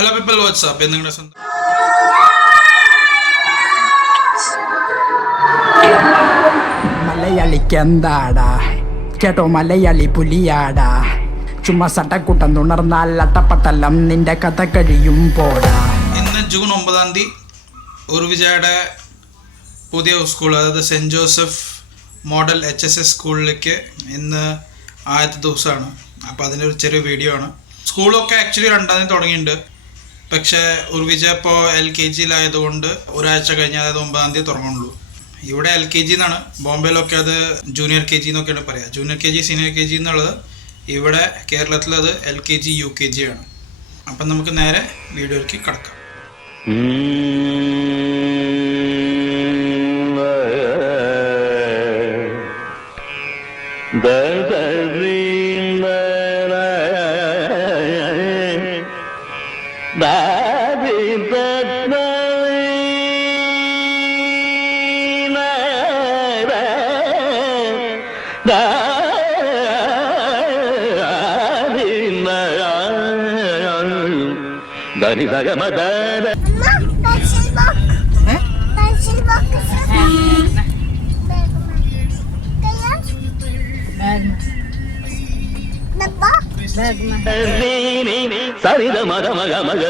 Hello people, WhatsApp നിങ്ങളുടെ സ്വന്തം മലയാളിക്കെന്താടാ കേട്ടോ, മലയാളി പുലിയാടാ. ചുമ്മാ സട്ടക്കൂട്ടം തുണർന്നാൽ അട്ടപ്പട്ടലം നിന്റെ കഥ കഴിയും പോടാ. ഇന്ന് ജൂൺ 9 ഉർവിജയുടെ പുതിയ സ്കൂൾ, അതായത് സെൻറ്റ് ജോസഫ് മോഡൽ HSS സ്കൂളിലേക്ക് ഇന്ന് ആദ്യത്തെ ദിവസമാണ്. അപ്പോൾ അതിൻ്റെ ഒരു ചെറിയ വീഡിയോ ആണ്. സ്കൂളൊക്കെ ആക്ച്വലി 2 തുടങ്ങിയിട്ടുണ്ട്. പക്ഷേ ഉർവിജ ഇപ്പോൾ LKG-യിലായതുകൊണ്ട് ഒരാഴ്ച കഴിഞ്ഞാൽ, അതായത് 9 തുടങ്ങുള്ളൂ. ഇവിടെ LKG എന്നാണ്, ബോംബെയിലൊക്കെ അത് ജൂനിയർ KG എന്നൊക്കെയാണ് പറയുക. ജൂനിയർ KG, സീനിയർ KG എന്നുള്ളത്. ഇവിടെ കേരളത്തിലത് LKG UKG ആണ്. അപ്പം നമുക്ക് നേരെ വീഡിയോയിലേക്ക് കടക്കാം. സരിത മത മഗ മഗ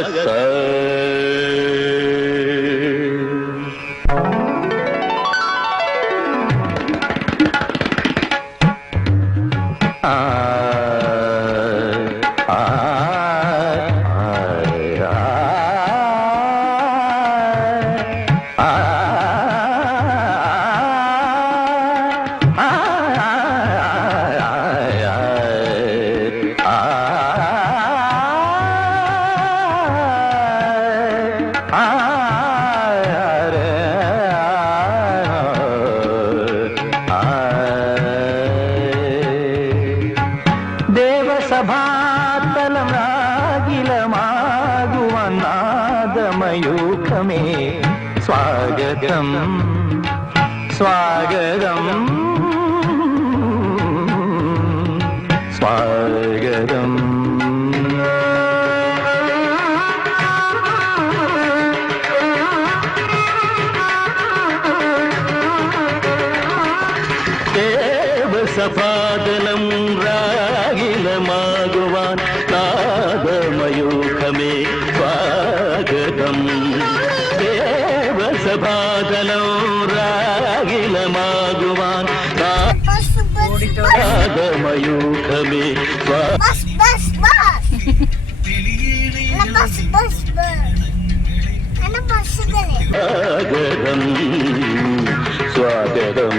ൂഖമേ സ്വാഗതം സ്വാഗതം സ്വാഗതം. ദേവസഭാദനം രാഗിലമാകുവാൻ നാദമയൂഖമേ സ്വാഗതം. ദേവസഭാദനം രാഗിലമാകുവാൻ നാദമയൂഖമേ സ്വാഗതം സ്വാഗതം.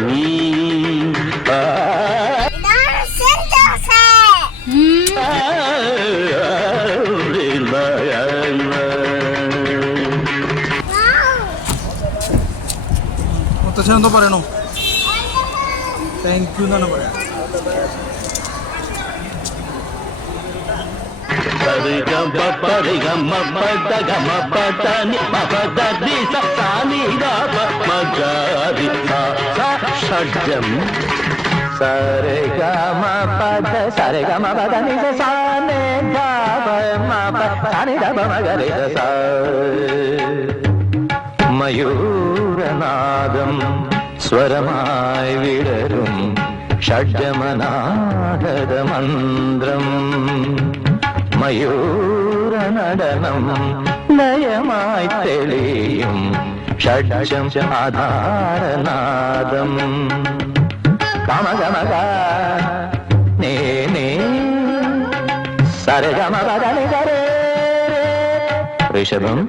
മുത്തച്ഛൻ എന്തോ പറയണോ? താങ്ക് യു എന്നാണ് പറയാം. ഷഡ്ജം സരെ ഗമ പദ സരെ ഗമ പദ നിസ സാനെ ഗമ സാനി ഗമ മഗരെ സ. മയൂരനാദം സ്വരമായി വിടരും ഷഡ്ജമനാദ മന്ത്രം. മയൂരനടനം ലയമായി തെളിയും ഷഡ്ജം ആധാരനാദം. ഗമ ഗമ ഗ നേ നേ സരെ ഗമ പദ നി സരെ ഋഷഭം.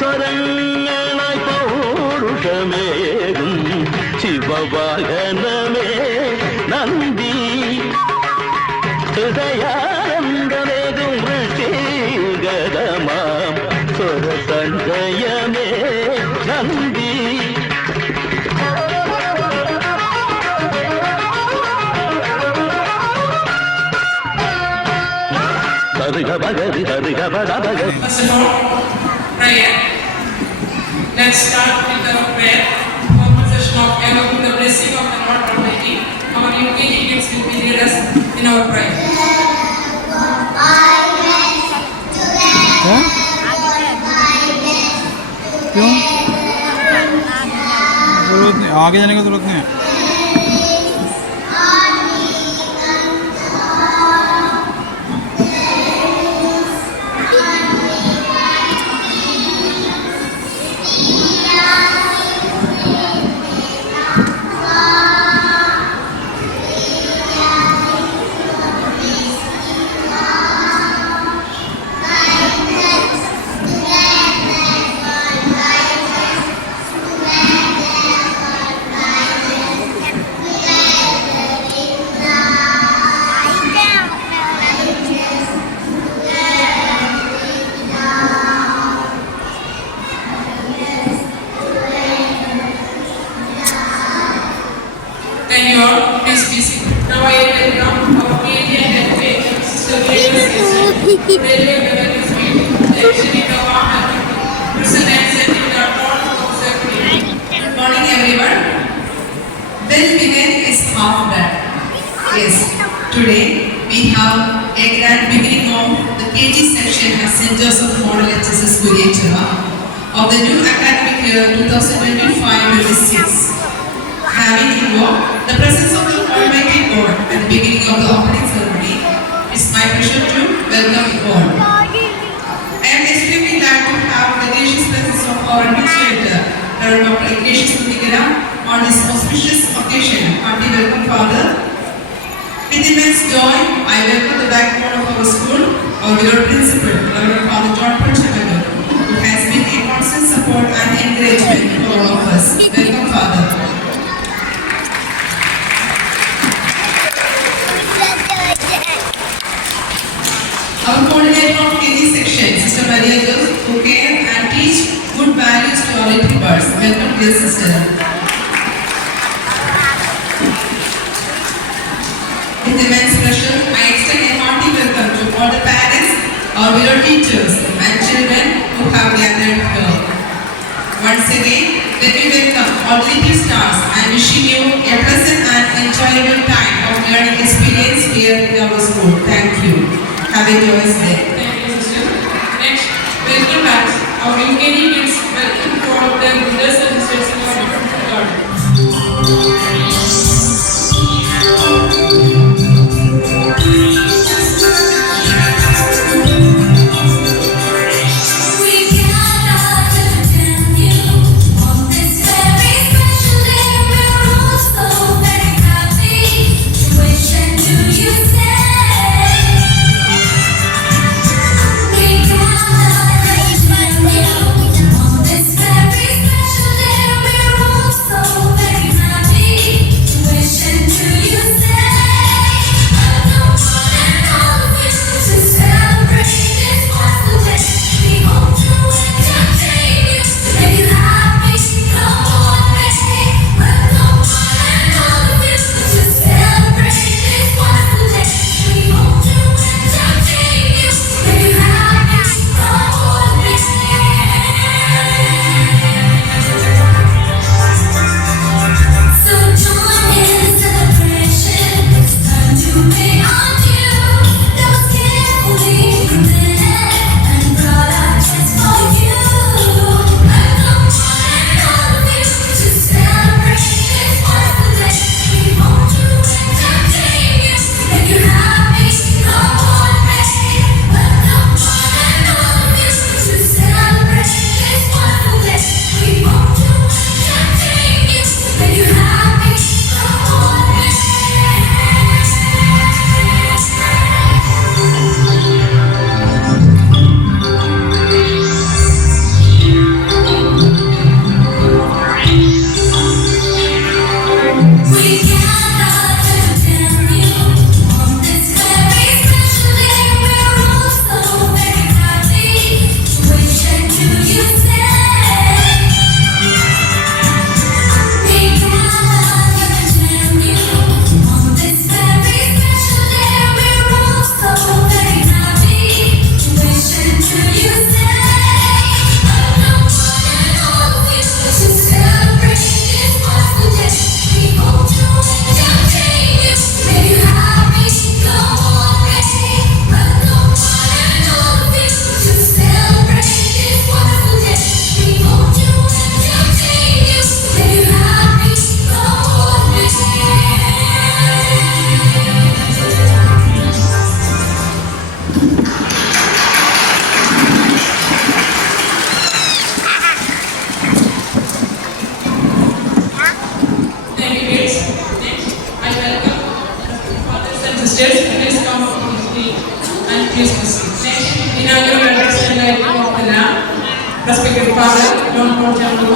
സ്വരങ്ങളായി പൗരുഷമേകും ശിവവാഹനമേ നന്ദി. ഹൃദയാനന്ദമേകും ഋഷിഗതമാം സ്വരസഞ്ജയമേ നന്ദി. Prayer. let's start with our prayer. Conversation of ever with the blessing of the Lord Almighty. Our UKG kids will be lead us in our prayer. क्यों जरूरत नहीं, आगे जाने की जरूरत नहीं है. Can you all please be seated? Now I welcome our KG and FA, Sister Grace Wilson, Railway Awareness Meeting, Sharika Wahar, President Senator Todd Secretary. Good morning, everyone. Well begun is half done. Yes, today we have a grand beginning of the KG section at St. Joseph Model HSS Kuriyatura of the new academic year 2025-26. Having invoked the presence of the Almighty God at the beginning of the opening ceremony, it's my pleasure to welcome you all. I am extremely glad to have the gracious presence of our administrator, Reverend Dr. Ignatius Mudigara, on this auspicious occasion. Hearty welcome, Father. With immense joy, I welcome the backbone of our school, our beloved principal, Reverend Father John Pachamagar, who has been a constant support and encouragement for all of us. Welcome, Father. Our coordinator of KG section, Sister Maria Joseph, who care and teach good values to our little birds. Welcome, dear sister. With immense pleasure, I extend a hearty welcome to all the parents, our beloved teachers, and children who have gathered here. Once again, let me welcome all the little stars and wishing you a pleasant and enjoyable time of learning experience here in our school. Thank you. Have a joyous day. Thank you, sister. Next, welcome back our UKG kids. Welcome to all of their brothers and sisters in our beautiful garden. We gather to thank you on this very special day. We're all so very happy. Wish and do you say? We gather to thank you on this very special Please proceed. Next, inaugural address and lighting of the lamp. Respected Father, Don Portano,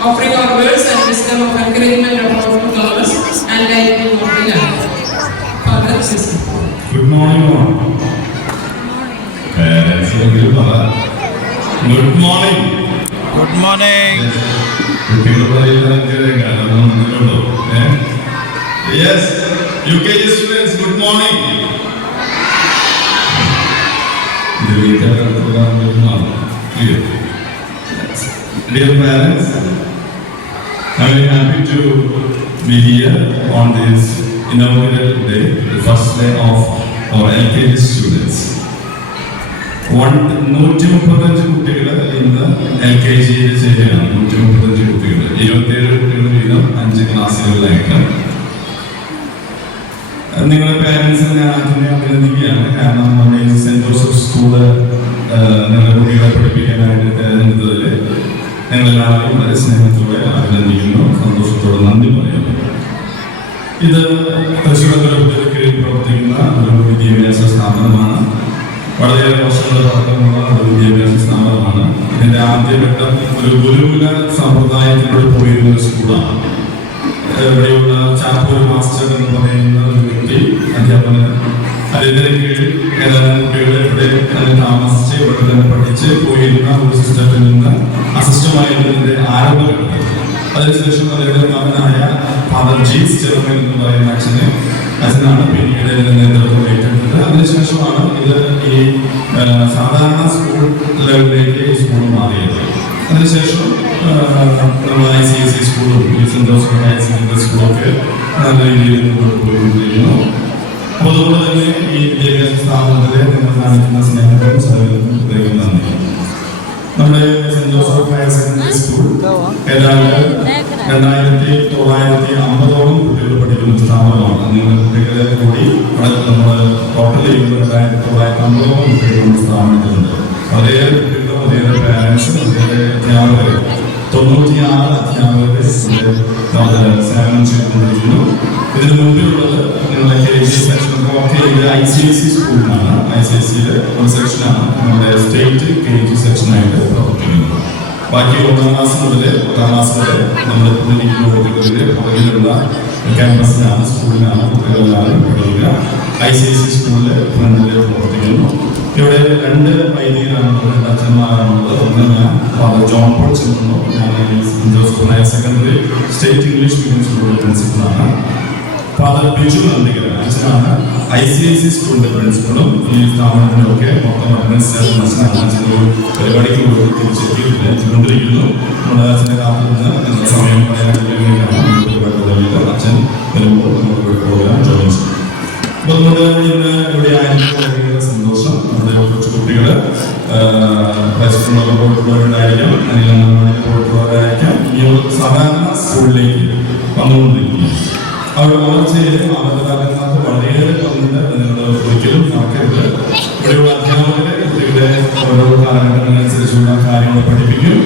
offering our words and wisdom of encouragement about the flowers and lighting of the lamp. Father, please. Good morning, all. Parents, good morning. Good morning. കുട്ടികൾ പറയുന്നത് കാണുന്നുണ്ടോ? Yes, UKG students, good morning. Dear parents, I'm very happy to be here on this inaugural day, the first day of our LKG students. 135 കുട്ടികൾ ഇന്ന് LKG ചേരുകയാണ്. 135 കുട്ടികൾ, 27 കുട്ടികൾ വീതം 5 ക്ലാസ്സുകളിലായിട്ട്. നിങ്ങളുടെ പേരൻസിനെ ഞാൻ ആദ്യമേ അഭിനന്ദിക്കുകയാണ്. കാരണം നമ്മുടെ ഈ സെന്റ് ജോസഫ് സ്കൂള് നിങ്ങളുടെ കുട്ടികളെ പഠിപ്പിക്കാനായിട്ട് തിരഞ്ഞെടുത്തതിൽ ഞങ്ങളെല്ലാവരും വളരെ സ്നേഹത്തോടെ അഭിനന്ദിക്കുന്നു, സന്തോഷത്തോടെ നന്ദി പറയുന്നു. ഇത് തൃശ്ശൂർ കീഴിൽ പ്രവർത്തിക്കുന്ന ഒരു വിദ്യാഭ്യാസ സ്ഥാപനമാണ്. വളരെയേറെ വർഷങ്ങൾ പഴക്കമുള്ള ഒരു വിദ്യാഭ്യാസ സ്ഥാപനമാണ്. ഇതിന്റെ ആദ്യഘട്ടം ഒരു ഗുരുകുല സമ്പ്രദായത്തിലൂടെ പോയിരുന്ന ഒരു സ്കൂളാണ്. ഇവിടെയുള്ള ചാപ്പൂർ മാസ്റ്റർ എന്ന് പറയുന്ന ഒരു വ്യക്തി അധ്യാപകൻ അതിന്റെ കീഴിൽ ഏതാനും കുട്ടികളെ ഇവിടെ തന്നെ താമസിച്ച് ഇവിടെ തന്നെ പഠിച്ച് പോയിരുന്ന ഒരു സിസ്റ്റത്തിൽ നിന്ന് അസിസ്റ്റമായിരുന്നു ഇതിന്റെ ആരംഭഘട്ടം. അതിനുശേഷം അദ്ദേഹത്തിന്റെ മകനായ ഫാദർ ജീസ് ചെറുമൻ എന്ന് പറയുന്ന അച്ഛനാണ് പിന്നീട് ഇതിന്റെ നേതൃത്വം ഏറ്റെടുത്തത്. അതിനുശേഷമാണ് ഇത് ഈ സാധാരണ സ്കൂൾ ലെവലിലേക്ക് ഈ സ്കൂൾ മാറിയത്. അതിനുശേഷം ICSE സ്കൂളും സെന്റ് ജോസഫ് ഹയർ സെക്കൻഡറി സ്കൂളൊക്കെ നല്ല രീതിയിൽ മുന്നോട്ട് പോയിക്കൊണ്ടിരിക്കുന്നു. അപ്പോൾ അതുകൊണ്ട് തന്നെ ഈ വിദ്യാഭ്യാസ സ്ഥാപനത്തിലെ നിങ്ങൾ കാണിക്കുന്ന സ്നേഹത്തിനും സഹകരണത്തിനും പ്രത്യേകം നന്ദി. നമ്മുടെ saint Joseph higher secondary school ഏതാണ്ട് 2950ഓളം കുട്ടികൾ പഠിക്കുന്ന സ്ഥാപനമാണ്. നിങ്ങൾ കുട്ടികളെ കൂടി നമ്മൾ ടോട്ടൽ 2950ഓളം കുട്ടികളുടെ സ്ഥാപനത്തിലുണ്ട്. വളരെയേറെ കുട്ടികളും വളരെയേറെ പാരൻസ്, വളരെയേറെ അധ്യാപകർ, 96 അധ്യാപകരെ സേവനം ചെയ്തുകൊണ്ടിരിക്കുന്നു. ഇതിന് മുമ്പിലുള്ളത് നിങ്ങളുടെ KG സെക്ഷൻ ഒക്കെ ICSE സ്കൂളിലാണ്. ICSEയിലെ ഒരു സെക്ഷനാണ് നമ്മുടെ സ്റ്റേറ്റ് KG സെക്ഷനായിട്ട് പ്രവർത്തിക്കുന്നത്. ബാക്കി 1ാം ക്ലാസ് മുതൽ 10ാം ക്ലാസ് വരെ നമ്മൾ പുതിയ പുറകിലുള്ള ക്യാമ്പസിലാണ്, സ്കൂളിലാണ് കുട്ടികളെല്ലാവരും പഠിക്കുക. ICSE സ്കൂളിൽ ഫ്രണ്ടിൽ പ്രവർത്തിക്കുന്നു. ഇവിടെ 2 വൈദികരാണുള്ളത്, 2 അച്ഛന്മാരാണുള്ളത്. ഒന്ന് ഞാൻ ഫാദർ ജോൺ പോൾ ചെന്നു, ഞാൻ saint Joseph higher secondary state English medium സ്കൂളിലെ പ്രിൻസിപ്പളാണ്. ഫാദർ ബിജു നന്ദികരൻ അച്ഛനാണ് ICSE സ്കൂളിന്റെ പ്രിൻസിപ്പളും ഈ സ്ഥാപനത്തിനൊക്കെ മൊത്തം അഡ്മിനിസ്ട്രേഷൻ അച്ഛനൊരു പരിപാടിക്ക് തിരിച്ചെത്തിക്കൊണ്ടിരിക്കുന്നു. നമ്മുടെ അച്ഛനെ കാത്തുനിന്ന് സമയം പറയാൻ അച്ഛൻ വരുമ്പോൾ നമുക്ക് പ്രോഗ്രാം ജോയിൻ ചെയ്യും. അപ്പോൾ നമ്മുടെ ഇന്ന് ഇവിടെ ആയിരിക്കും സന്തോഷം. നമ്മുടെ കുറച്ച് കുട്ടികൾ പോയിട്ടുള്ളവരുണ്ടായിരിക്കാം, അല്ലെങ്കിൽ പോയിട്ടുള്ളവരായിരിക്കാം ഈ ഒരു സാധാരണ സ്കൂളിലേക്ക് വന്നുകൊണ്ടിരിക്കുന്നു. അവരുടെ വളർച്ചയിൽ മാതാപിതാക്കന്മാർക്ക് വളരെയേറെ പങ്കുണ്ട്. നിങ്ങൾ ഒരിക്കലും മറക്കരുത്. ഇവിടെയുള്ള അധ്യാപകരെ കുട്ടികളെ ഓരോ കാലഘട്ടങ്ങളനുസരിച്ചുള്ള കാര്യങ്ങൾ പഠിപ്പിക്കും.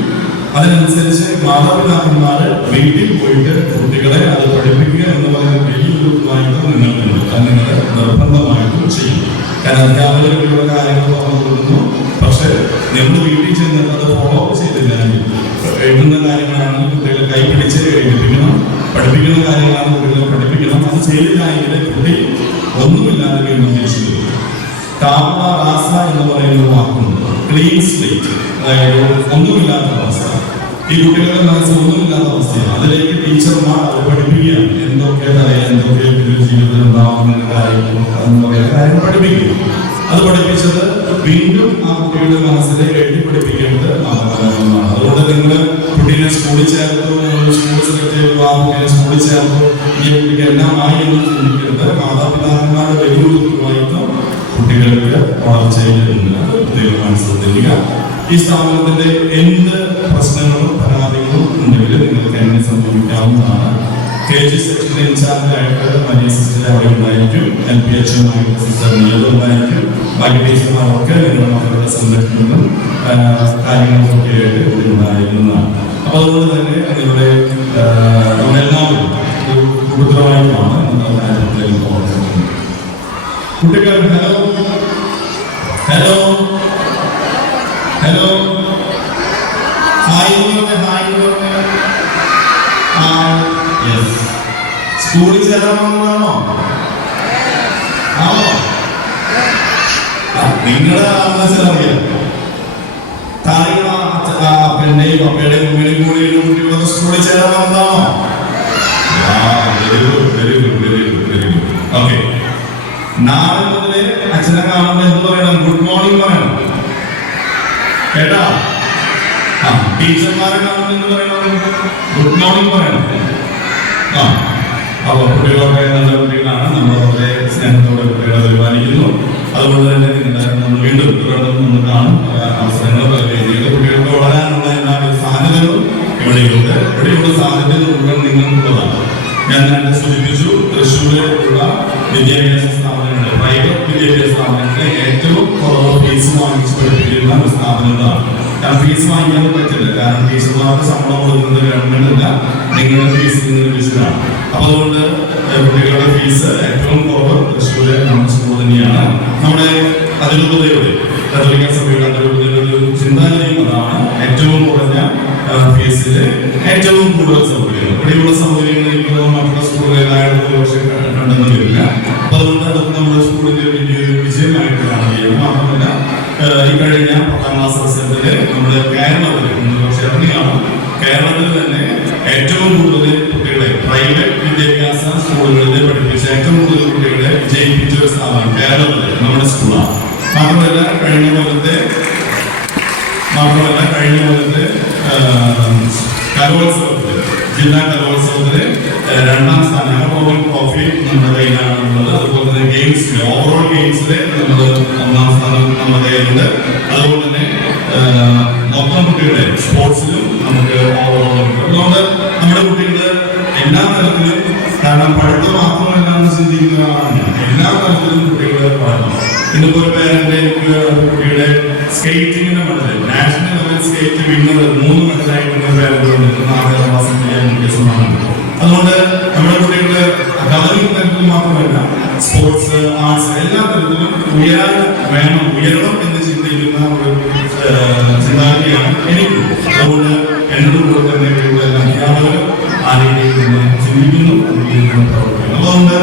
അതിനനുസരിച്ച് മാതാപിതാക്കന്മാർ വീട്ടിൽ പോയിട്ട് കുട്ടികളെ അത് പഠിപ്പിക്കുക എന്ന് പറയുന്ന വലിയൊരു ഉത്തരവാദിത്വം നിങ്ങൾക്കുണ്ട്. അത് നിങ്ങൾ നിർബന്ധമായിട്ടും ചെയ്യും. കാരണം അധ്യാപകർ ഇവിടെയുള്ള കാര്യങ്ങൾ പറഞ്ഞു കൊടുക്കുന്നു, പക്ഷെ നിങ്ങൾ വീട്ടിൽ ചെന്ന് അത് ഫോളോ അപ്പ് ചെയ്തില്ലെങ്കിൽ എഴുതുന്ന കാര്യങ്ങളാണെങ്കിൽ കുട്ടികളെ കൈപിടിച്ച് എഴുതിപ്പിക്കണം, പഠിപ്പിക്കുന്ന കാര്യങ്ങളാണ് കുട്ടികളെ പഠിപ്പിക്കണം. അത് ചെയ്തില്ലെങ്കിൽ കുട്ടി ഒന്നുമില്ലാതെ വീണ്ടും തിരിച്ചു വരും. താപ റാസ എന്ന് പറയുന്ന വാക്കുണ്ട്, ക്ലീൻ സ്ലേറ്റ്, അതായത് ഒന്നുമില്ലാത്ത അവസ്ഥ. ഈ കുട്ടികളുടെ മനസ്സിൽ ഒന്നുമില്ലാത്ത അവസ്ഥയാണ്. അതിലേക്ക് ടീച്ചർമാർ അത് പഠിപ്പിക്കുകയാണ്. എന്തൊക്കെ അറിയാം, എന്തൊക്കെ ജീവിതത്തിൽ ഉണ്ടാവുന്ന കാര്യങ്ങൾ എന്ന് പറയുന്ന കാര്യങ്ങൾ പഠിപ്പിക്കുക. അത് പഠിപ്പിച്ചത് വീണ്ടും ആ കുട്ടിയുടെ മനസ്സിൽ എഴുതി പഠിപ്പിക്കേണ്ടത് മാതാപിതാക്കളാണ്. അതുകൊണ്ട് നിങ്ങൾ കുട്ടീനെ സ്കൂളിൽ ചേർത്തു, സ്കൂൾ സെലക്ട് ചെയ്തു, ആ കുട്ടീനെ സ്കൂളിൽ ചേർത്തു, ഈ കുട്ടിക്ക് എല്ലാം ആയി എന്ന് ചിന്തിക്കരുത്. മാതാപിതാക്കന്മാരുടെ വലിയൊരു ഉത്തരവാദിത്വം കുട്ടികൾക്ക് വളർച്ചയിൽ പ്രത്യേകം മനസ്സിലാക്കുക. ഈ സ്ഥാപനത്തിന്റെ എന്ത് പ്രശ്നങ്ങളും പരാതികളും ഉണ്ടെങ്കിൽ നിങ്ങൾക്ക് എന്നെ സമീപിക്കാവുന്നതാണ്. KG സെക്ഷന്റെ ഇൻചാർജായിട്ട് മരിയ സിസ്റ്റർ അവിടെ ഉണ്ടായിരിക്കും, LPHമായിട്ട് സിസ്റ്റർ നീല ഉണ്ടായിരിക്കും. ബാക്കി ടീച്ചർമാരൊക്കെ നിങ്ങളുടെ മക്കളുടെ സംരക്ഷണത്തിനും കാര്യങ്ങൾക്കൊക്കെ ആയിട്ട് ഇവിടെ ഉണ്ടായിരിക്കുന്നതാണ്. അപ്പൊ അതുകൊണ്ട് തന്നെ നിങ്ങളുടെ നമ്മളെല്ലാവരും ഒരു കുടുംബമായിട്ടുമാണ് പ്രത്യേകം പ്രവർത്തിക്കുന്നത്. കുട്ടികൾ hello hello hello hi yes സ്കൂളിൽ ചേരാമെന്നാണോ ആണോ നിങ്ങളുടെ അറിയാം അപ്പൻ്റെയും അപ്പയുടെയും ഉമ്മയുടെയും കൂടെയും കുട്ടികളൊക്കെ സ്കൂളിൽ ചേരാമെന്നാണോ വെരി ഗുഡ് ഓക്കെ നാളെ മുതലേ അച്ഛനെ കാണുമ്പോൾ എന്ത് പറയണം ഗുഡ് മോർണിംഗ് പറയണം കേട്ടാ ടീച്ചർമാരെ കാണുമ്പോൾ എന്ത് പറയണം ഗുഡ് മോർണിംഗ് പറയണം അപ്പോൾ കുട്ടികളൊക്കെ നല്ല കുട്ടികളാണ് നമ്മൾ വളരെ സ്നേഹത്തോടെ കുട്ടികളെ പരിപാലിക്കുന്നു അതുകൊണ്ട് തന്നെ നമ്മൾ വീണ്ടും ഒന്ന് കാണും അവസരങ്ങൾ പല രീതിയിൽ കുട്ടികൾക്ക് വളരാനുള്ള എല്ലാ സാധ്യതകളും ഇവിടെയുള്ള സാധ്യതകൾ മുഴുവൻ നിങ്ങൾക്കുള്ളതാണ് ഞാൻ നേരത്തെ സൂചിപ്പിച്ചു തൃശ്ശൂരിലുള്ള വിദ്യാഭ്യാസ സ്ഥാപനങ്ങൾ പ്രൈവറ്റ് വിദ്യാഭ്യാസ സ്ഥാപനങ്ങളെ ഏറ്റവും കുറവ് ഫീസ് വാങ്ങിച്ച് പഠിപ്പിക്കുന്ന ഒരു സ്ഥാപനങ്ങളാണ് കാരണം ഫീസ് വാങ്ങിക്കാൻ പറ്റില്ല കാരണം ടീച്ചർമാർക്ക് ശമ്പളം കൊടുക്കുന്നത് ഗവൺമെന്റ് അല്ല നിങ്ങളുടെ ഫീസ് നിങ്ങൾ ലഭിച്ചതാണ് അപ്പൊ അതുകൊണ്ട് കുട്ടികളുടെ ഫീസ് ഏറ്റവും കുറവ് തൃശ്ശൂര് നമ്മുടെ സ്കൂൾ തന്നെയാണ് നമ്മുടെ അതിരൂപതയുടെ കത്തോലിക്ക സഭയുടെ അതിരൂപതയുടെ ഒരു ചിന്താഗതിയും അതാണ് ഏറ്റവും കുറഞ്ഞ ഫീസില് ഏറ്റവും കൂടുതൽ സൗകര്യങ്ങൾ ഇവിടെയുള്ള സൗകര്യങ്ങൾ മറ്റുള്ള സ്കൂളുകളിലായിട്ട് ഒരുപക്ഷെ കണ്ടെന്ന് വരില്ല അപ്പൊ അതുകൊണ്ട് അതൊക്കെ നമ്മുടെ സ്കൂളിന്റെ വലിയൊരു വിജയമായിട്ട് കാണുകയാണ് മാത്രമല്ല ഈ കഴിഞ്ഞ 10ാം ക്ലാസ് റിസൾട്ടില് നമ്മുടെ കേരളത്തിൽ പക്ഷെ അറിഞ്ഞാണ് കേരളത്തിൽ തന്നെ ഏറ്റവും കൂടുതൽ കുട്ടികളെ പ്രൈവറ്റ് വിദ്യാഭ്യാസ സ്കൂളുകളിൽ പഠിപ്പിച്ച ഏറ്റവും കൂടുതൽ കുട്ടികളെ വിജയിപ്പിച്ച ഒരു സ്ഥാപനം കേരളത്തില് നമ്മുടെ സ്കൂളാണ് മാത്രമല്ല കഴിഞ്ഞ കൊല്ലത്തെ കലോത്സവത്തില് ജില്ലാ കലോത്സവത്തില് 2ാം സ്ഥാനം ട്രോഫി നമ്മുടെ കയ്യിലാണുള്ളത് അതുപോലെ തന്നെ ഗെയിംസിൽ ഓവറോൾ ഗെയിംസില് നമ്മൾ 1ാം സ്ഥാനം നമ്മുടെ കയ്യിലുണ്ട് അതുപോലെ തന്നെ മൊത്തം കുട്ടികളെ സ്പോർട്സിലും നമുക്ക് ഓവറോൾ അതുകൊണ്ട് നമ്മുടെ കുട്ടികള് എല്ലാ തരത്തിലും കാരണം പഠിത്തം മാത്രമല്ലാന്ന് ചിന്തിക്കുന്നതാണ് എല്ലാ തരത്തിലും കുട്ടികളെ പഠനം ഇന്നിപ്പോ ഒരു പേരന്റ് എനിക്ക് കുട്ടിയുടെ സ്കേറ്റിങ്ങിന്റെ medal national level skate winner 3 മെഡലായിട്ട് പേരന്റ് 4ാം ക്ലാസ് അതുകൊണ്ട് നമ്മുടെ കുട്ടികള് അക്കാദമിക് തലത്തിൽ മാത്രമല്ല സ്പോർട്സ് ആർട്സ് എല്ലാ തരത്തിലും ഉയരണം എന്ന് ചിന്തിക്കുന്ന ഒരു ചിന്താഗതിയാണ് എനിക്ക് അതുകൊണ്ട് എന്നോട് കൂടെ തന്നെ അധ്യാപകർ ആ രീതിയിൽ തന്നെ ചിന്തിക്കുന്നു പ്രവർത്തിക്കുന്നു അതുകൊണ്ട്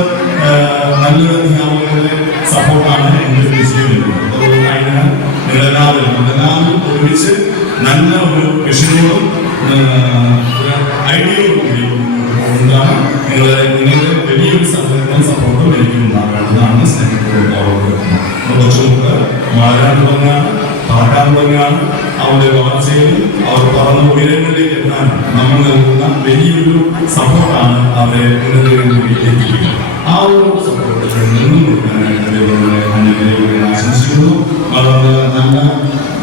നല്ലൊരു അധ്യാപകരുടെ സപ്പോർട്ടാണ് എന്റെ വിജയം അതുകൊണ്ട് അതിനാൽ നിങ്ങളെല്ലാവരും ഒരുമിച്ച് നല്ല ഒരു വിഷനോടും ഐഡിയയോടും കൂടി ഉണ്ടാകും നിങ്ങളുടെ വലിയൊരു സപ്പോർട്ടും എനിക്ക് ഉണ്ടാകേണ്ടതാണ് സ്നേഹത്തോട് കൊച്ചുമുക്ക് വളരാൻ തുടങ്ങാണ് പറക്കാൻ തുടങ്ങാണ് അവരുടെ വളർച്ചയിലും അവർ പറഞ്ഞ ഉയരങ്ങളിലേക്ക് എത്താൻ നമ്മൾ നൽകുന്ന വലിയൊരു സപ്പോർട്ടാണ് അവരെ എത്തിക്കുന്നത് ആ ഒരു സപ്പോർട്ട് നിന്നും കൊടുക്കാനായിട്ട് ആശംസിക്കുന്നു വളരെ നല്ല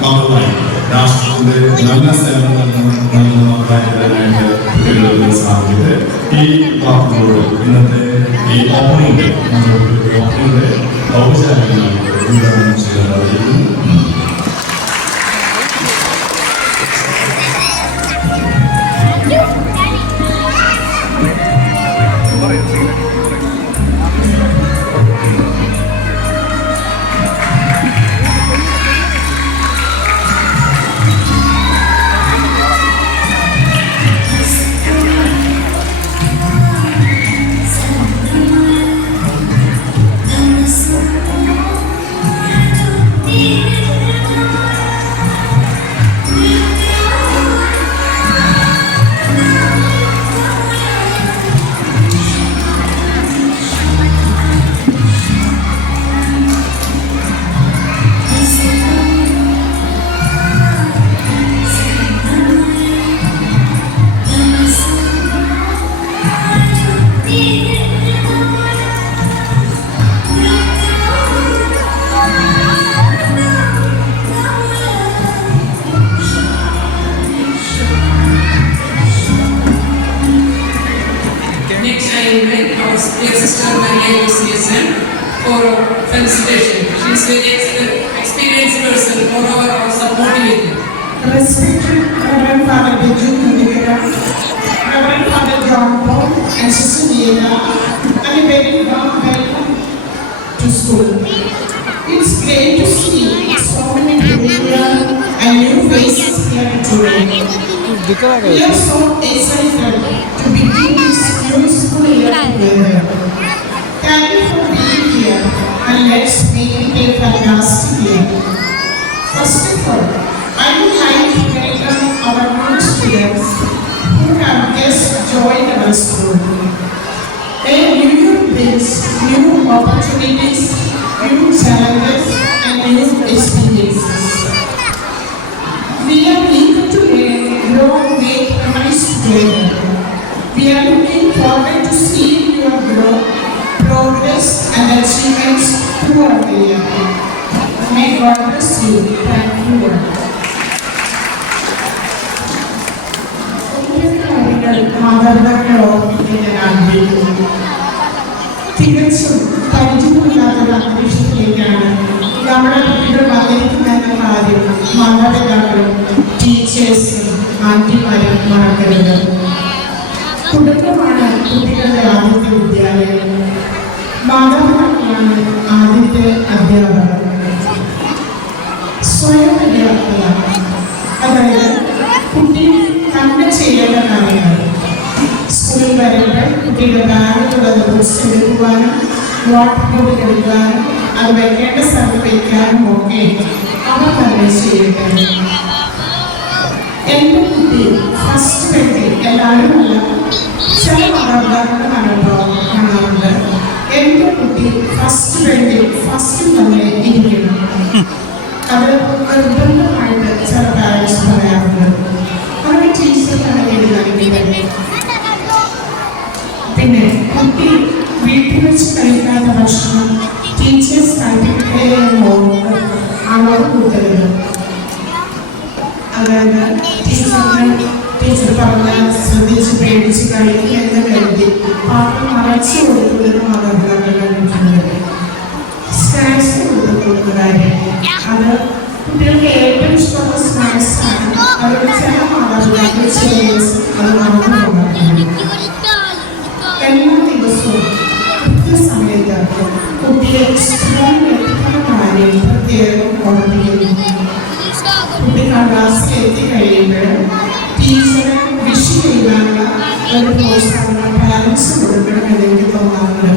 മകളായി രാഷ്ട്രത്തിന്റെ നല്ല സേവനം നൽകുന്ന മകളായി തരാനായിട്ട് കുട്ടികളുടെ സാധ്യത ഈ വാക്കുകളോട് ഇന്നത്തെ ഈ ഓപ്പണിംഗ് ഔപചാരികമായി ഉദ്ഘാടനം ചെയ്യാനായിരിക്കുന്നു. dear sister Maria Lucian for felicitation. She is very experienced person, moreover also motivated. Respected Reverend Father Biju Kundikara, Reverend Father John Paul, and Sister Diana, and a very warm welcome to school. It's great to see We are so excited to begin this new school year together. Thank you for being here and let's make it a fantastic year. First of all, I would like to welcome our new students who have just joined our school. A new year brings new opportunities, new challenges and new experiences. We are eager to learn, grow, make memories together. We are looking forward to seeing your growth, progress and achievements throughout the year. May God bless you. Thank you. മാതാപിതാക്കളെ ഓർമ്മിക്കാൻ ഞാൻ ആഗ്രഹിക്കുന്നു. തികച്ചും പരിചയമില്ലാത്തൊരു അന്തരീക്ഷത്തിലേക്കാണ് നമ്മുടെ കുട്ടികൾ വന്നിരിക്കുന്നതിന്റെ കാര്യം മാതാപിതാക്കളും ടീച്ചേഴ്സും ആന്റിമാരും മറക്കരുത്. കുടുംബമാണ് കുട്ടികളുടെ ആദ്യത്തെ വിദ്യാലയം. മാതാപിതാക്കളാണ് ആദ്യത്തെ അധ്യാപകർ. സ്വയം പര്യാപ്തത, അതായത് കുട്ടി തന്നെ ചെയ്യേണ്ട കാര്യങ്ങൾ. സ്കൂളിൽ വരുമ്പോൾ കുട്ടിയുടെ ബാഗിലുള്ളത് ബുക്സ് എടുക്കുവാനും വാട്ടർ ബോട്ടിൽ എടുക്കാനും അത് വെക്കേണ്ട സ്ഥലത്ത് വയ്ക്കാനും ഒക്കെ അവർ തന്നെ ചെയ്യട്ടെ. എൻ്റെ കുട്ടി ഫസ്റ്റ് വേണ്ടി എല്ലാവരും അല്ല, ചില മാതാപിതാക്കളുടെ മനോഭാവം കാണാറുണ്ട്. എൻ്റെ കുട്ടി ഫസ്റ്റ് വേണ്ടി ഫസ്റ്റ് തന്നെ ഇരിക്കണം. അത് നിർബന്ധമായിട്ട് ചില പാരൻസ് പറയാറുണ്ട്. അവരുടെ ടീച്ചറിനാണ് എഴുതാനിക്കുന്നത്. പിന്നെ കുട്ടി വീട്ടിൽ വെച്ച് കഴിക്കാത്ത ഭക്ഷണം ടീച്ചേഴ്സ് കഴിപ്പിക്കുകയെന്നോ അളവ് കൂട്ടരുത്. അതായത് ടീച്ചർ പറഞ്ഞാൽ ശ്രദ്ധിച്ച് പേടിച്ച് കഴിക്കുക എന്ന് കരുതി പാത്രം മറച്ചു കൊടുക്കുന്നത് മാതാപിതാക്കൾ കണ്ടിട്ടുണ്ട്. സ്നാക്സ് കൊടുക്കുന്ന കാര്യം അത് കുട്ടികൾക്ക് ഏറ്റവും ഇഷ്ടമുള്ള സ്നാക്സ് ആണ്. അവരുടെ ചില മാതാപിതാക്കൾ അത് മറന്നു പോകാറുണ്ട്. എല്ലാ ദിവസവും കൃത്യസമയത്ത് കുട്ടിയെ സ്കൂളിൽ എത്തിക്കുന്ന കാര്യം പ്രത്യേകം ഓർമ്മിക്കുന്നു. കുട്ടി ക്ലാസ്സിൽ എത്തിക്കഴിയുമ്പോൾ ടീച്ചറെ വിഷ് ചെയ്യാനുള്ള ഒരു പ്രോത്സാഹനം പാരൻസ് കൊടുക്കണമെന്ന് എനിക്ക് തോന്നാറുണ്ട്.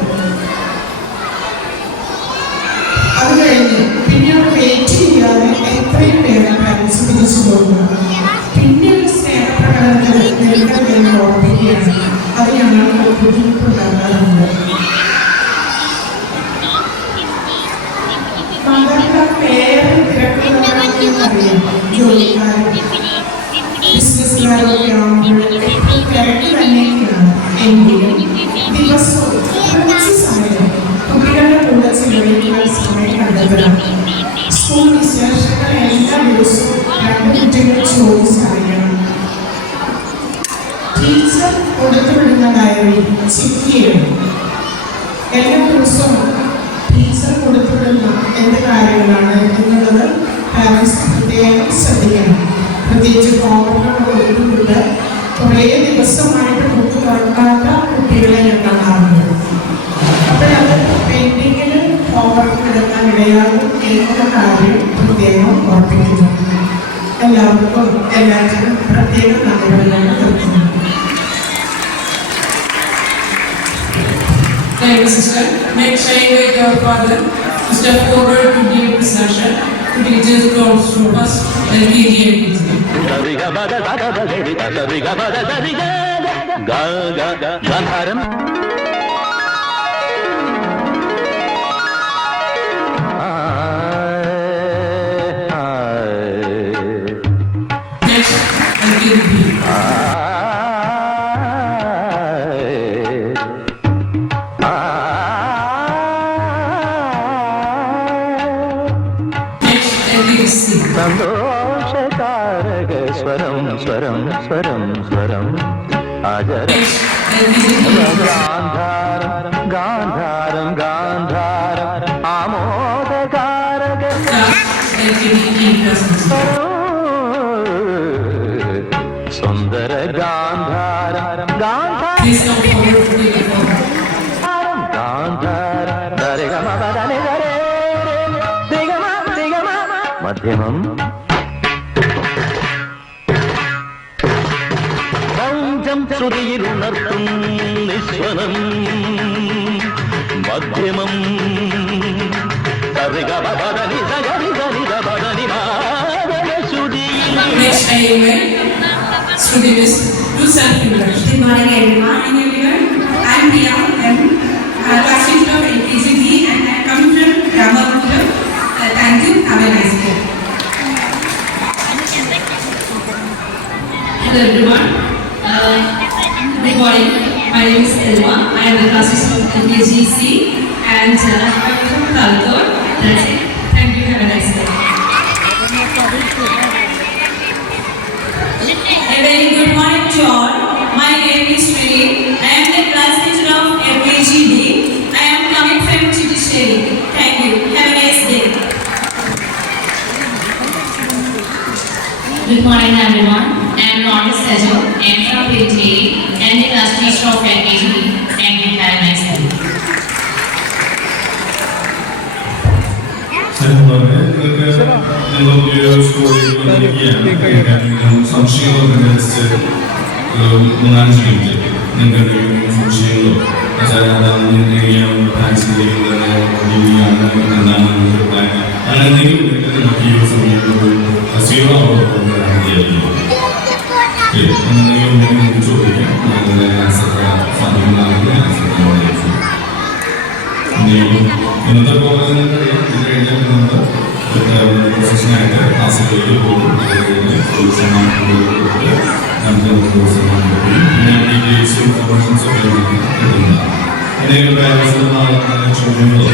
അത് കഴിഞ്ഞ് പിന്നെ അവിടെ വെയിറ്റ് ചെയ്യാതെ എത്രയും വേഗം പാരൻസ് തിരിച്ചു പോകുക. പിന്നെ ഒരു സ്നേഹപ്രകടനത്തിൽ നിൽക്കുന്നതെന്ന് ഓർമ്മിക്കുകയാണ്. അത് ഞങ്ങൾക്ക് ബുദ്ധിമുട്ടുണ്ടാകാറുണ്ട്. മാതാപിതാക്കൾ ഏറെ തിരക്കുള്ളവരാണെന്നറിയാം. ജോലിക്കാരും ബിസിനസ്സുകാരൊക്കെ ആകുമ്പോൾ എപ്പോഴും തിരക്ക് തന്നെയാണ്. എങ്കിലും ദിവസവും കുറച്ച് സമയം കുട്ടികളുടെ കൂടെ ചെലവഴിക്കാൻ സമയം കണ്ടെത്തണം. സ്കൂൾ വിശേഷങ്ങൾ എല്ലാ ദിവസവും 2 കുട്ടികൾ ചോദിച്ചറിയണം. ടീച്ചർ കൊടുത്തുവിടുന്ന ഡയറി ചെക്ക് ചെയ്യണം. എല്ലാ ദിവസവും ടീച്ചർ കൊടുത്തുവിടുന്ന എന്ത് കാര്യങ്ങളാണ് എന്നുള്ളത് പാരൻസ് പ്രത്യേകം ശ്രദ്ധിക്കണം. പ്രത്യേകിച്ച് ഹോംവർക്കുകൾ കൊടുത്തിട്ടുണ്ട്. കുറേ ദിവസമായിട്ട് ബുക്ക് തുറക്കാത്ത കുട്ടികളെ ഞാൻ കാണാറുണ്ട്. അപ്പോഴത് പെയിന്റിങ്ങിൽ ഹോംവർക്ക് എടുക്കാൻ ഇടയാകും എന്നുള്ള കാര്യം പ്രത്യേകം ഓർപ്പിക്കുന്നു. എല്ലാവർക്കും എല്ലാത്തിനും പ്രത്യേകം നന്ദികളാണ് നിർത്തുന്നത്. Thank you, sister. Next, I invite our father to step forward to give the session to teachers from first LKG and KG. ഗാന്ധാരം Next, LKG. സന്തോഷകാരക സ്വരം സ്വരം സ്വരം സ്വരം ആചരം ഗാന്ധാരം ഗാന്ധാരം ഗാന്ധാരം ആമോദകാരക സുന്ദര ഗാന്ധാരം മധ്യമം ശ്രുതിയിലുണർത്തും നിസ്വനം മധ്യമം സരിഗമപദനി സഗരിഗരിഗപദനി മാധവശ്രുതിയിൽ. Next I invite Shruti Miss to self-introduction. Good morning everyone. Good morning everyone. I am Priya M. Class teacher of LKG and I am coming from Ramapuram. Thank you. Have a nice day. Hello everyone. Good morning. My name is Elma. I am the class teacher of LKGC and I am from Kalkor. That's it. Thank you. Have a nice day. A very good morning to all. My name is Shri. I am the class teacher of LKGD. I am coming from Chittisherry. Thank you. Have a nice day. Good morning everyone. I am Ronald Sejo. I am from PTA and the class teacher of LKGD. Thank you. Have a nice day. സംശയങ്ങളൊക്കെ just മൂന്നാഞ്ച് minute നിങ്ങൾക്ക് എന്തെങ്കിലും സംശയങ്ങളോ അങ്ങനെ എന്തെങ്കിലും നമുക്ക് ഈ ഒരു സമയത്ത് zero എന്തെങ്കിലും ചോദിക്കാം ആൻസർ സാധ്യമാണെങ്കിൽ ഇന്നത്തെ പോലെ ഇത് കഴിഞ്ഞാൽ നമ്മൾ പ്രൊഫഷനായിട്ട് ക്ലാസ്സുകളിൽ പോകും പിന്നെ ഡീറ്റെയിൽസും ഇൻഫർമേഷൻസും ഒക്കെ കിട്ടുന്നതാണ്. എന്തെങ്കിലും കാര്യങ്ങളോ ചോദ്യങ്ങളോ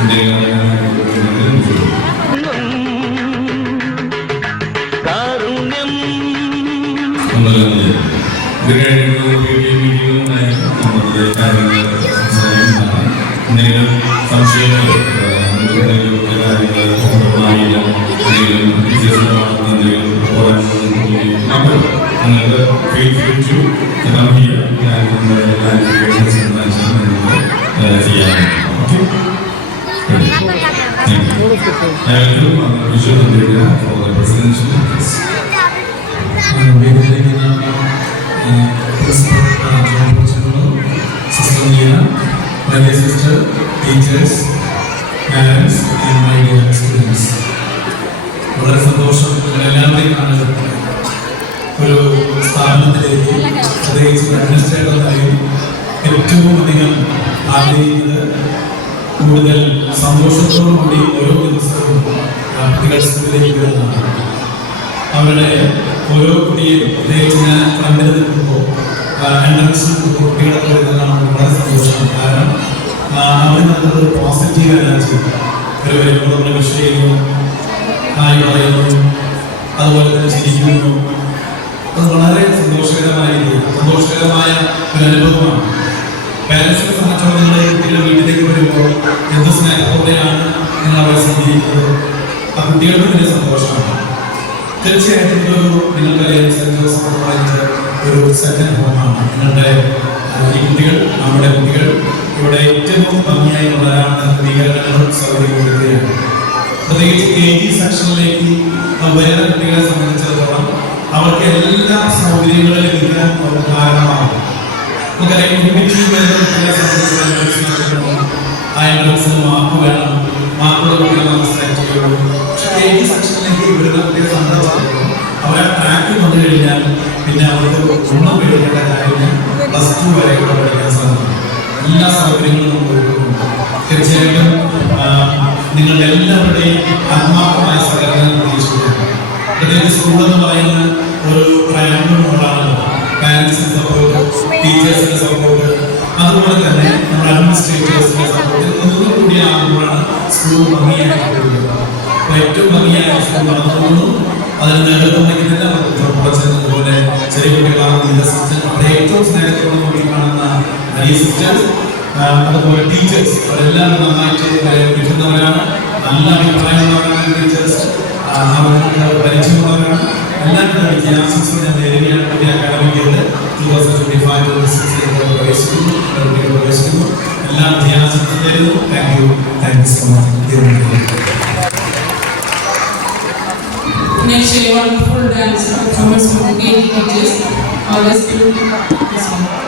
എന്തെങ്കിലും കാരുണ്യം ഇത് കഴിഞ്ഞിട്ട് മീറ്റിംഗുമായി നമ്മുടെ കാര്യങ്ങൾ സംസാരിക്കുന്നതാണ്. എന്തെങ്കിലും സംശയങ്ങളോ my dear sister, teachers, parents and my dear students. വളരെ സന്തോഷം എല്ലാവരെയും കാണുന്നത് ഒരു സ്ഥാപനത്തിലേക്ക് പ്രത്യേകിച്ച് അഡ്മിനിസ്ട്രേറ്റർ നിലയിൽ ഏറ്റവും അധികം ആഗ്രഹിക്കുന്നത് കൂടുതൽ സന്തോഷത്തോടുകൂടി ഓരോ ദിവസവും കുട്ടികൾ സ്കൂളിലേക്ക് വരുന്നതാണ്. അവരുടെ ഓരോ കുട്ടിയും പ്രത്യേകിച്ച് ഞാൻ കണ്ടു നിൽക്കുമ്പോൾ എൻട്രൻസിൽ കുട്ടികളൊക്കെ വരുന്നതാണ് വളരെ സന്തോഷം. കാരണം അവർ നല്ലൊരു പോസിറ്റീവ് എനർജി ഒരു വരുമ്പോൾ നമ്മൾ വിഷ് ചെയ്യുന്നു, ഹായ് പറയുന്നു, അതുപോലെ തന്നെ ചിരിക്കുന്നു. അത് വളരെ സന്തോഷകരമായ ഒരു അനുഭവമാണ്. പാരൻസിനെ സംബന്ധിച്ചോളം നിങ്ങളുടെ കുട്ടികൾ വീട്ടിലേക്ക് വരുമ്പോൾ എന്ത് സ്നേഹത്തോടെയാണ് നിങ്ങൾ അവരെ സ്വീകരിക്കുന്നത്. ആ കുട്ടികൾക്ക് വലിയ സന്തോഷമാണ്. തീർച്ചയായിട്ടും ഇതൊരു നിങ്ങൾക്കറിയാം സെന്റ് ജോസഫ് എന്ന് പറയുന്നത് ഒരു സെക്കൻഡ് ഹോമാണ്. നിങ്ങളുടെ ഈ കുട്ടികൾ നമ്മുടെ കുട്ടികൾ ഇവിടെ ഏറ്റവും ഭംഗിയായി വളരാനുള്ള ക്രമീകരണങ്ങളും സൗകര്യം കൊടുക്കുകയാണ്. പ്രത്യേകിച്ച് KG സെക്ഷനിലേക്ക് വരുന്ന കുട്ടികളെ സംബന്ധിച്ചിടത്തോളം അവർക്ക് എല്ലാ സൗകര്യങ്ങളും ലഭിക്കാൻ അവർക്ക് കാരണമാകും. നമുക്കറിയാം യൂണിറ്റി വരുന്ന കുട്ടികളെ സംബന്ധിച്ചിടത്തോളം ആ എൻട്രൻസിന് മാർക്ക് വേണം, മാർക്കുള്ള കുട്ടികളെ നമ്മൾ സെലക്ട് ചെയ്യുള്ളൂ. പക്ഷെ KG സെക്ഷനിലേക്ക് വരുന്ന കുട്ടികളെ സംബന്ധിച്ചിടത്തോളം അവരെ ട്രാക്ക് വന്നു കഴിഞ്ഞാൽ പിന്നെ അവർക്ക് ഗുണം എഴുതേണ്ട കാര്യങ്ങൾ +2 വരെ പഠിക്കാൻ സാധിക്കും. എല്ലാ സൗകര്യങ്ങളും നമുക്ക് ഒരുക്കുന്നുണ്ട്. തീർച്ചയായിട്ടും നിങ്ങളുടെ എല്ലാവരുടെയും ആത്മാർത്ഥമായ സഹകരണം പ്രതീക്ഷിക്കുന്നു. പ്രത്യേകിച്ച് സ്കൂൾ എന്ന് പറയുന്ന ഒരു ട്രയാങ്കിൾ മോഡാണല്ലോ. പാരൻസിന്റെ സപ്പോർട്ട്, ടീച്ചേഴ്സിന്റെ സപ്പോർട്ട്, അതുപോലെ തന്നെ നമ്മുടെ അഡ്മിനിസ്ട്രേറ്റേഴ്സിന്റെ സപ്പോർട്ട് കൂടി ആകുമ്പോഴാണ് സ്കൂൾ ഭംഗിയായിട്ട് പോകുന്നത്. അപ്പോൾ ഏറ്റവും ഭംഗിയായ സ്കൂൾ നടന്നു. അതിന് നേതൃത്വം വഹിക്കുന്നില്ല പോലെ ചെറിയ കുട്ടികളാണ് സിസ്റ്റർ ഏറ്റവും സ്നേഹത്തോടെ നോക്കി കാണുന്ന വലിയ സിസ്റ്റേഴ്സ്, അതുപോലെ ടീച്ചേഴ്സ് അവരെല്ലാം നന്നായിട്ട് കിട്ടുന്നവരാണ്. നല്ല അഭിപ്രായമുള്ളവരാണ് ടീച്ചേഴ്സ്, അവർക്ക് പരിചയമുള്ളവരാണ്. എല്ലാവരുടെ വിദ്യാഭ്യാസം ഞാൻ നേരിടുകയാണ്. പുതിയ അക്കാഡമിക് ഇയർ 2025-26 പ്രവേശിക്കുന്നു. എല്ലാ വിദ്യാഭ്യാസത്തിനും തരുന്നു. Thank you so much. financially wonderful dance performance from the KG teachers. Let's do this one.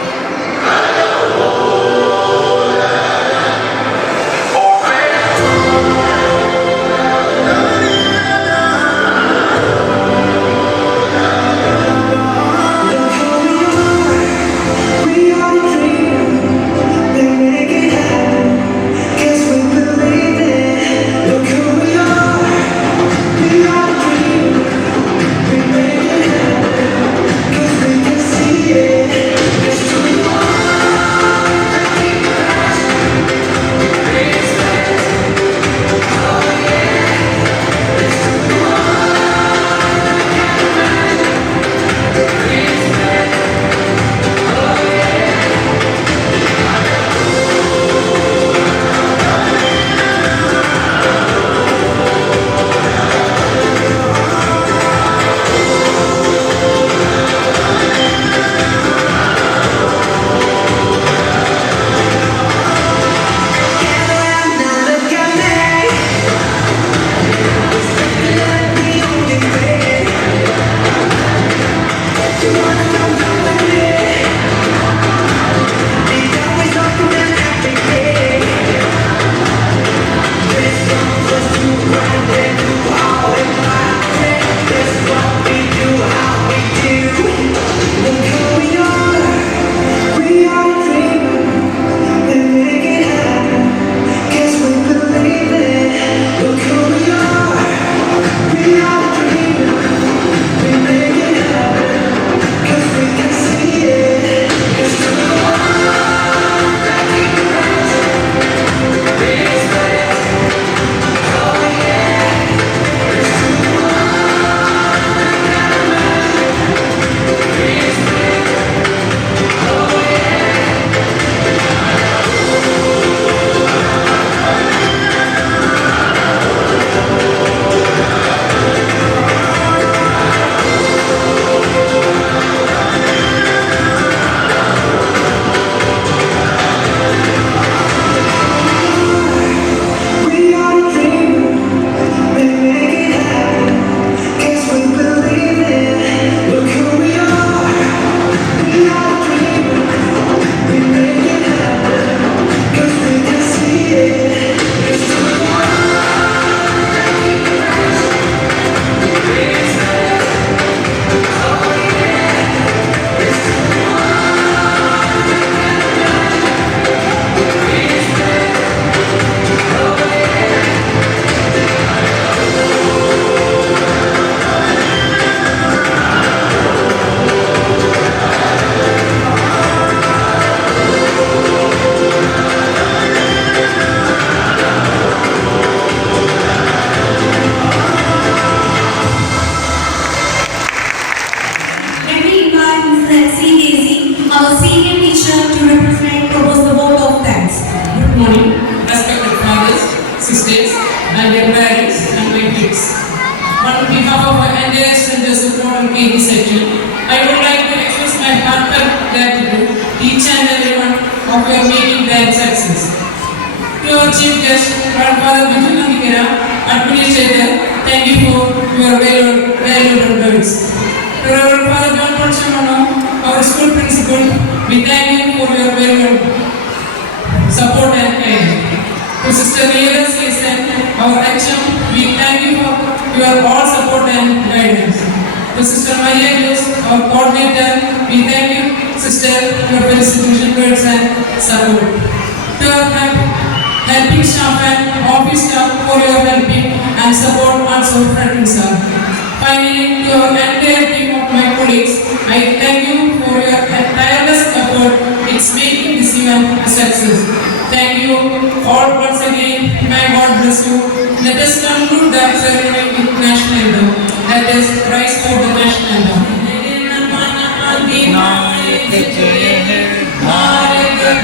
Sisters, and their parents and my kids. On behalf of my entire St. Joseph Modern KG section, I would like to express my heartfelt gratitude to each and every one of your making their success. To our chief guest, Grandfather Biju Nandikara, Administrator, thank you for your valuable words. To our Father John Pachamano, our school principal, we thank you for your valuable support and care. To Sister Neera Season, our HM, we thank you for your all support and guidance. To Sister Maria Jose, our coordinator, we thank you, Sister, for your felicitation words and support. To our helping staff and office staff for your helping and support also friendly sir. Finally, to our entire team of my colleagues, I thank you for your tireless effort in making this event a success. Thank you all once again. May God bless you. Let us conclude the ceremony with national anthem. Let us rise for the national anthem.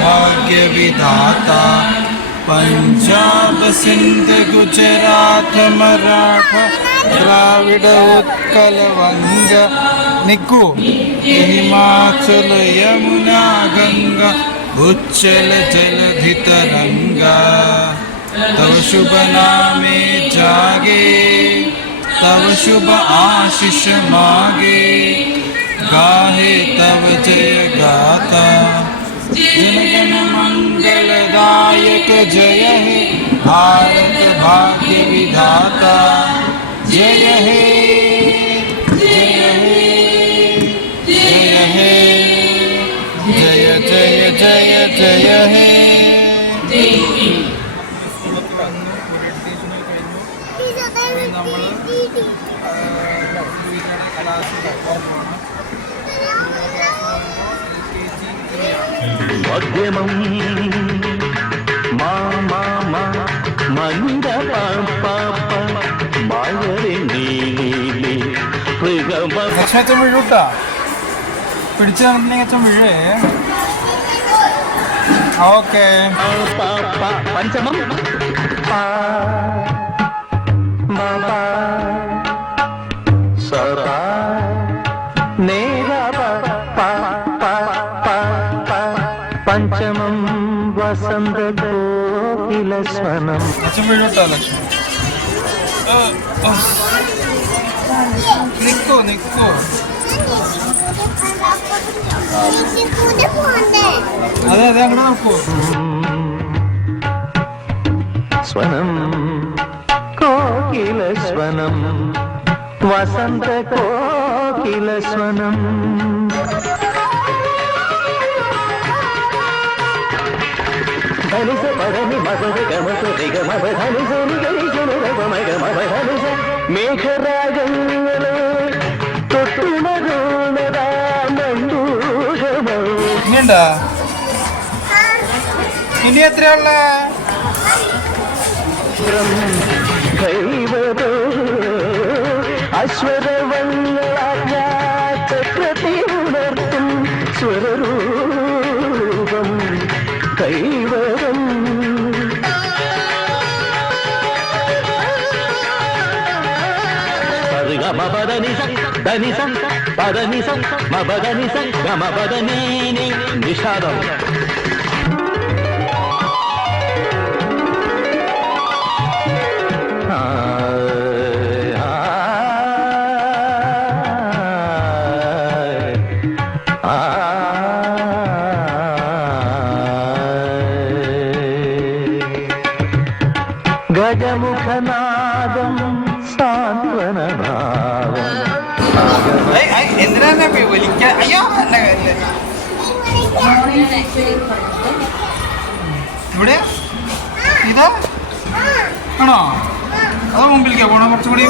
भाग्य विधाता पंजाब सिंध गुजरात मराठा द्राविड उत्कल वंग निकू हिमाचल यमुना गंगा उच्चल जलधि तरंगा तव शुभ नामे जागे तव शुभ आशीष मागे, गाहे तव जय गाथा। जनगण मंगलदायक जय हे, भारत भाग्य विधाता। जय हे जय हे जय हे, जय जय जय जय हे। മധ്യമം മന്ദ ലക്ഷ്മി വീഴൂട്ടാ, പിടിച്ചു തന്നില്ലെങ്കിൽ അച്ഛൻ വീഴേ. ഓക്കെ, പഞ്ചമം സദാ പഞ്ചമം വസന്ത കോകിലസ്വനം. അച്ഛൻ വീഴൂട്ടാ ലക്ഷ്മി. നിക്കോ നിക്കോ, അതെ അതെ അങ്ങനെ നോക്കൂ. സ്വനം കോകിലസ്വനം വസന്ത കോകിലസ്വനം. ധനിസ പദനി മദ ഗമസ ഗമ ധനിസ നിഗരിജനുരവമഗമധനിസ മേഘരാഗങ്ങളെ തൊട്ടുണരുന്നതാ മണ്ടൂഷമോ. ഇനിയുണ്ടാ? ഇനി എത്രയുള്ള? കൈവതോ അശ്വരവങ്ങളാജ്ഞാചക്രത്തെ ഉണർത്തും സ്വരൂപം കൈവതം. നിഷാദം. ഗജമുഖനാദം സാന്ത്വനഭാവം. എന്തിനാ വലിക്ക? അയ്യോ നല്ല കാര്യല്ലേ. ഇവിടെ ഇതാ ആണോ? അതോ മുമ്പിലേക്കാ പോണോ? കുറച്ചുകൂടി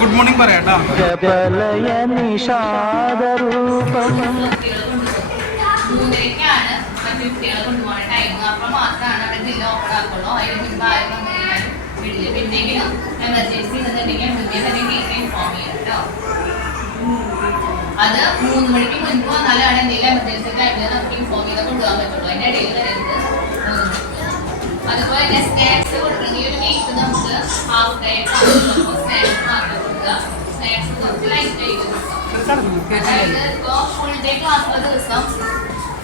ഗുഡ് മോർണിംഗ് പറയാട്ടോ. ജപലയ നിഷാദരൂപം. 3:00-ക്കാണ് മറ്റു കുട്ടികളെ കൊണ്ടുപോകാൻ ടൈം. അപ്പോൾ മാത്രമാണ് അവിടെ ജില്ല ഓപ്പൺ ആക്കുള്ളൂ. അതിന് മുൻപ് ആരും വന്നു കഴിഞ്ഞാൽ വീട്ടിൽ പിന്നെങ്കിലും എമർജൻസി എന്നുണ്ടെങ്കിൽ മുന്നേ തന്നെ കേസ് ഇൻഫോം ചെയ്യണം കേട്ടോ. അത് 3 മണിക്ക് മുൻപ് വന്നാലാണ് എന്തെങ്കിലും എമർജൻസി ടൈമിൽ നമുക്ക് ഇൻഫോം ചെയ്ത് കൊണ്ടുപോകാൻ പറ്റുള്ളൂ. അതിൻ്റെ ഇടയിൽ വരരുത് 3 മണിക്ക്. അതുപോലെ തന്നെ സ്നാക്സ് കൊടുക്കണം. ഈ ഒരു വീക്ക് നമുക്ക് ഹാഫ് ഡേ സ്നാക്സ് മാത്രം കൊടുക്കുക. സ്നാക്സ് കുറച്ച് ലൈറ്റ് ആയി കൊടുക്കുക. അതായത് ഇപ്പോൾ ഫുൾ ഡേ ക്ലാസ്സുള്ള ദിവസം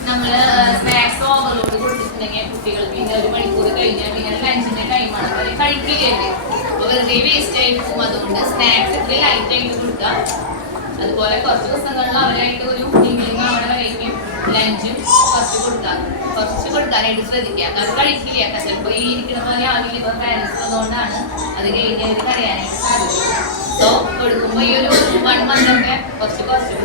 നമ്മൾ സ്നാക്സ് ഓവർലോഡ് കൊടുത്തിട്ടുണ്ടെങ്കിൽ കുട്ടികൾക്ക് പിന്നെ 1 മണിക്കൂർ കഴിഞ്ഞാൽ പിന്നെ ലഞ്ചിൻ്റെ ടൈമാണ്, അവർ കഴിക്കുകയല്ലേ. അപ്പോൾ വെറുതെ വേസ്റ്റ് ആയിട്ട് പോകും. അതുകൊണ്ട് സ്നാക്സ് ഇത്തിരി ലൈറ്റ് ആയിട്ട് കൊടുക്കുക. അതുപോലെ കുറച്ച് ദിവസങ്ങളിൽ അവരായിട്ട് ഒരു ഈവനിങ് അവിടെ വരയ്ക്കും ലഞ്ചും കുറച്ച് കൊടുക്കാനായിട്ട് ശ്രദ്ധിക്കുക. അത് കഴിക്കില്ല. ചിലപ്പോൾ ഈ ഇരിക്കുന്ന പോലെ ആവില്ല. ഇപ്പോൾ പാരൻസ് ഉള്ളതുകൊണ്ടാണ് അത് കഴിഞ്ഞാൽ കരയാനായിട്ട് സാധിക്കും. സോ കൊടുക്കുമ്പോൾ ഈ ഒരു 1 മന്തൊക്കെ കുറച്ച് കൊടുക്കുക.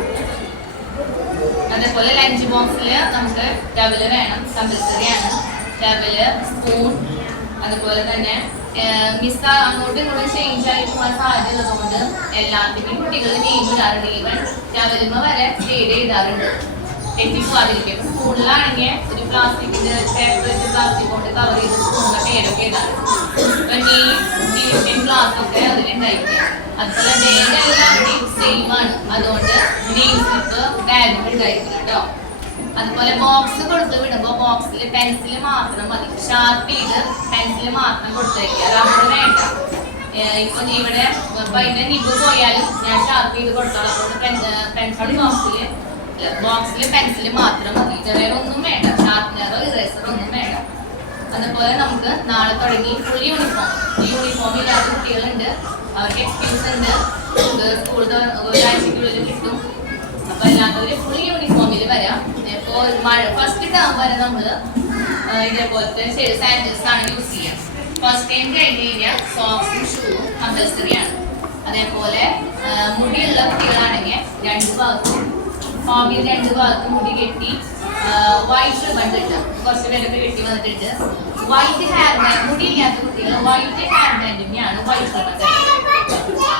അതേപോലെ ലഞ്ച് ബോക്സിൽ നമുക്ക് ടവല് വേണം, കമ്പൽസറി ആണ്. ടവല്, സ്പൂൺ, അതുപോലെ തന്നെ മിസ് അങ്ങോട്ടും ഇങ്ങോട്ടും ചേഞ്ച് ആയി പോകാൻ സാധ്യത ഉള്ളതുകൊണ്ട് എല്ലാത്തിനും കുട്ടികൾ നെയിം ഇടാറുണ്ട്. ഈവൻ ടവലിമ വരെ ഷെയ്ഡ് ചെയ്താറുണ്ട് തെറ്റിപ്പോവാതിരിക്കും. സ്പൂണിലാണെങ്കിൽ ഒരു പ്ലാസ്റ്റിക്കിന്റെ പേപ്പർ വെച്ച് പ്ലാസ്റ്റിക് കൊണ്ട് കവർ ചെയ്ത് സ്പൂണിന്റെ പേരൊക്കെ ഇടാറുണ്ട്. ഗ്ലാസ് ഒക്കെ അതിലുണ്ടായിരിക്കും. അതുപോലെ ബാഗ് എല്ലാവരുടെയും സെയിം ആണ്. അതുകൊണ്ട് നെയിം സ്ലിപ്പ് ബാഗിൽ ഉണ്ടായിരിക്കും കേട്ടോ. അതുപോലെ ബോക്സ് കൊടുത്ത് വിടുമ്പോൾ ബോക്സിൽ പെൻസിൽ മാത്രം മതി. ഷാർപ്പ് ചെയ്ത് പെൻസിൽ മാത്രം കൊടുത്തേക്കുക, റബ്ബർ വേണ്ട. ഇപ്പൊ ഇവിടെ അതിന്റെ നിബ് പോയാലും ഞാൻ ഷാർപ്പ് ചെയ്ത് കൊടുത്തോളാം. അതുകൊണ്ട് പെൻസിൽ ബോക്സിൽ പെൻസിൽ മാത്രം മതി. വേറെ ഒന്നും വേണ്ട. ഷാർപ്പ്നറോ ഇറേസറോ ഒന്നും വേണ്ട. അതുപോലെ നമുക്ക് നാളെ തുടങ്ങി ഫുൾ യൂണിഫോം ഇല്ലാത്ത കുട്ടികളുണ്ട്, അവർക്ക് എക്സ്ക്യൂസ് ഉണ്ട്, സ്കൂൾ ഒരാഴ്ചക്കുള്ളിൽ കിട്ടും. അപ്പൊ അല്ലാത്തവര് ഫുൾ യൂണിഫോമിൽ വരാം. ഇപ്പോൾ ഫസ്റ്റ് ടേം വരെ നമ്മള് ഇതേപോലത്തെ സാനിറ്റൈസേഴ്സ് ആണ് യൂസ് ചെയ്യാം. ഫസ്റ്റ് ടൈം കഴിഞ്ഞ് കഴിഞ്ഞാൽ സോക്സും ഷൂവും കമ്പൽസറി ആണ്. അതേപോലെ മുടിയുള്ള കുട്ടികളാണെങ്കിൽ 2 ഭാഗത്തും ഹോമിൽ 2 ഭാഗത്തും മുടി കെട്ടി വൈറ്റ് റിബൺ കിട്ടും. കുറച്ച് പേരൊക്കെ കെട്ടി വന്നിട്ടുണ്ട്. വൈറ്റ് ഹെയർ ബാൻഡ്, മുടിയില്ലാത്ത കുട്ടികൾ വൈറ്റ് ഹെയർ ബാൻഡിനെയാണ് വൈറ്റ് റിബൺ കെട്ടുന്നത്.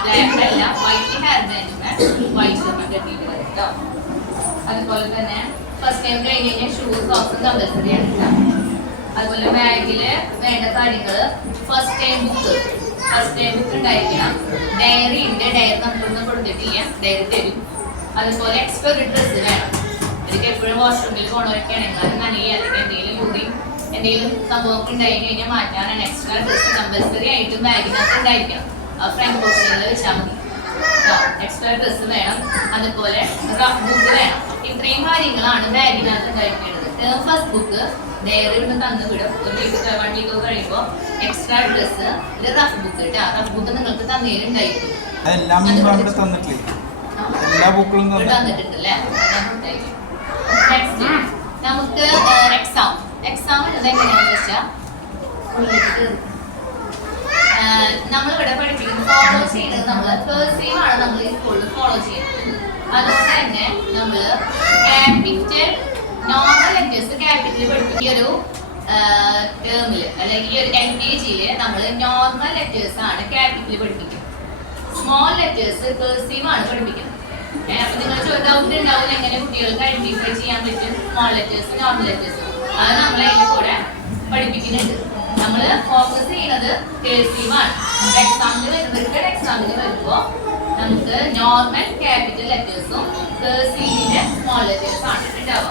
ബ്ലാക്ക് അല്ല, വൈറ്റ് ഹെയർ ബാൻഡിന് വൈറ്റ് റിബൺ കെട്ടിയിട്ട് വരും കേട്ടോ. അതുപോലെ തന്നെ ഫസ്റ്റ് ടൈം കഴിഞ്ഞ് കഴിഞ്ഞാൽ ഷൂസ് സോക്സും കമ്പൽസറി ആണ് കേട്ടോ. അതുപോലെ ബാഗില് വേണ്ട കാര്യങ്ങള് ഫസ്റ്റ് ടൈം ബുക്ക് ഉണ്ടായിരിക്കണം. ഡയറി ഉണ്ട്, ഡയറി നമ്മളൊന്നും കൊടുത്തിട്ടില്ല, ഡയറി തരും. അതുപോലെ എക്സ്ട്രാ ഒരു ഡ്രസ്സ് വേണം. എനിക്ക് എപ്പോഴും വാഷ്റൂമിൽ പോകണവരൊക്കെ ആണെങ്കിൽ അത് നനയുക അല്ലെങ്കിൽ എന്തെങ്കിലും സംഭവമൊക്കെ ഉണ്ടായി കഴിഞ്ഞാൽ മാറ്റാനാണ് എക്സ്ട്രാ ഡ്രസ്സ് കമ്പൽസറി ആയിട്ട് ബാഗിനകത്ത് ഉണ്ടായിരിക്കണം. ഫ്രണ്ട് പോർഷനിൽ വെച്ചാൽ മതി. എക്സ്ട്രാ ഡ്രസ്സ് വേണം. അതുപോലെ റഫ് ബുക്ക് വേണം. ഇത്രയും കാര്യങ്ങളാണ് ബാഗിനകത്ത് ഉണ്ടായിരിക്കേണ്ടത്. ഫസ്റ്റ് ബുക്ക് ഡയറി ഒന്ന് തന്നു വിടും. 1 വീക്ക് 1 വീക്ക് കഴിയുമ്പോൾ എക്സ്ട്രാ ഡ്രസ്സ്, ഇത് റഫ് ബുക്ക് കേട്ടോ. റഫ് ബുക്ക് നിങ്ങൾക്ക് തന്നേലുണ്ടായിരിക്കും. തന്നിട്ടുണ്ടല്ലേ. നെക്സ്റ്റ് നമുക്ക് എക്സാം ഉള്ളത് എങ്ങനെയാണെന്ന് വെച്ചാൽ നമ്മളിവിടെ പഠിപ്പിക്കുന്നത് ഫോളോ ചെയ്യുന്നത് നമ്മൾ കേഴ്സീവ് ആണ് നമ്മൾ ഈ സ്കൂളിൽ ഫോളോ ചെയ്യുന്നത്. അതുകൊണ്ട് തന്നെ നമ്മൾ ക്യാപിറ്റൽ നോർമൽ ലെറ്റേഴ്സ് ക്യാപിറ്റൽ പഠിപ്പിക്കുന്ന ഒരു ടേമിൽ അല്ലെങ്കിൽ ഈ ഒരു LKG നമ്മൾ നോർമൽ ലെറ്റേഴ്സ് ആണ് ക്യാപിറ്റൽ പഠിപ്പിക്കുന്നത്. സ്മോൾ ലെറ്റേഴ്സ് കേഴ്സീവ് ആണ് പഠിപ്പിക്കുന്നത്. അപ്പൊ നിങ്ങൾ ഡൗട്ട് ഉണ്ടാവും എങ്ങനെ കുട്ടികൾക്ക് ഐഡന്റിഫൈ ചെയ്യാൻ പറ്റും സ്മോൾ ലെറ്റേഴ്സ് നോർമൽ ലെറ്റേഴ്സ്. അത് നമ്മൾ അതിന്റെ കൂടെ പഠിപ്പിക്കുന്നുണ്ട്. നമ്മൾ ഫോക്കസ് ചെയ്യുന്നത് കേഴ്സീവ് ആണ്. എക്സാമിന് വരുമ്പോൾ നമുക്ക് നോർമൽ ക്യാപിറ്റൽ ലെറ്റേഴ്സും കേഴ്സീവിന്റെ സ്മോൾ ലെറ്റേഴ്സും ആണ് ഉണ്ടാവുക.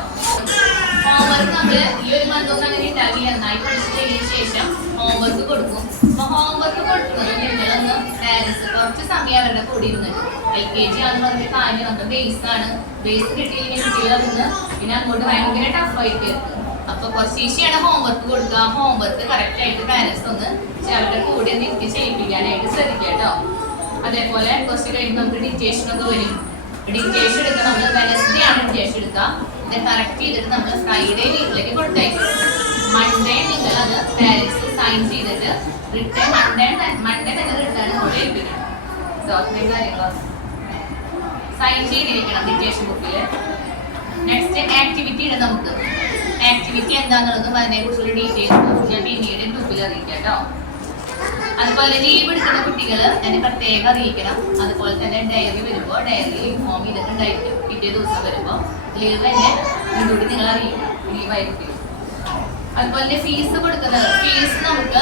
ഹോംവർക്ക് നമ്മൾ ഈ ഒരു മന്തൊന്നും അങ്ങനെ ഉണ്ടാവില്ല. നന്നായി പഠിച്ചതിന് ശേഷം ഹോംവർക്ക് കൊടുക്കും. അപ്പൊ ഹോംവർക്ക് കൊടുക്കുന്നത് നിങ്ങളൊന്ന് പാരന്റ്സ് കുറച്ച് സമയം അവരുടെ കൂടി ഇരുന്നിട്ട് LKG ആണെന്ന് പറഞ്ഞ കാര്യം നമ്മുടെ ബേസ് ആണ്. ബേസ് കിട്ടിയില്ലെങ്കിൽ കുട്ടികളൊന്ന് പിന്നെ അങ്ങോട്ട് ഭയങ്കര ടഫായിട്ട്. അപ്പൊ കുറച്ച് ഈസിയാണ് ഹോംവർക്ക് കൊടുക്കുക. ഹോംവർക്ക് കറക്റ്റ് ആയിട്ട് പാരന്റ്സ് ഒന്ന് അവരുടെ കൂടെ നിർത്തി ചെയ്യിപ്പിക്കാനായിട്ട് ശ്രദ്ധിക്കുക കേട്ടോ. അതേപോലെ കുറച്ച് കഴിയുമ്പോൾ നമുക്ക് ഡിക്റ്റേഷൻ ഒക്കെ വരും. ഡിക്റ്റേഷൻ എടുക്കുക. നമ്മൾ വെനസ്ഡേ ആണ് ഡിക്റ്റേഷൻ എടുക്കുക. ഇത് കറക്റ്റ് ചെയ്തിട്ട് നമ്മൾ ഫ്രൈഡേ വീട്ടിലേക്ക് കൊടുത്തയക്കും. മൺഡേ നിങ്ങൾ അത് പാരന്റ്സ് സൈൻ ചെയ്തിട്ട് റിട്ടേൺ മൺഡേ തന്നെ റിട്ടേൺ നമ്മൾ ഏൽപ്പിക്കണം. ഡോക്യുമെന്റ് കാര്യങ്ങളോ സൈൻ ചെയ്തിരിക്കണം ഡിക്റ്റേഷൻ ബുക്കിൽ. നെക്സ്റ്റ് ആക്ടിവിറ്റി ഉണ്ട്. നമുക്ക് ആക്ടിവിറ്റി എന്താണെന്നുള്ളത് അതിനെ കുറിച്ചുള്ള ഡീറ്റെയിൽസ് ഞാൻ പിന്നീട് ഗ്രൂപ്പിൽ അറിയിക്കാം കേട്ടോ. അതുപോലെ ലീവ് എടുക്കുന്ന കുട്ടികൾ എന്നെ പ്രത്യേകം അറിയിക്കണം. അതുപോലെ തന്നെ ഡയറി വരുമ്പോൾ ഡയറിയിൽ ഇൻഫോം ചെയ്തിട്ടുണ്ടായിരിക്കും. പിറ്റേ ദിവസം വരുമ്പോൾ ലീവ് തന്നെ മുൻകൂട്ടി നിങ്ങൾ അറിയിക്കണം ലീവായിരിക്കും. അതുപോലെ ഫീസ് കൊടുക്കുന്നത് ഫീസ് നമുക്ക്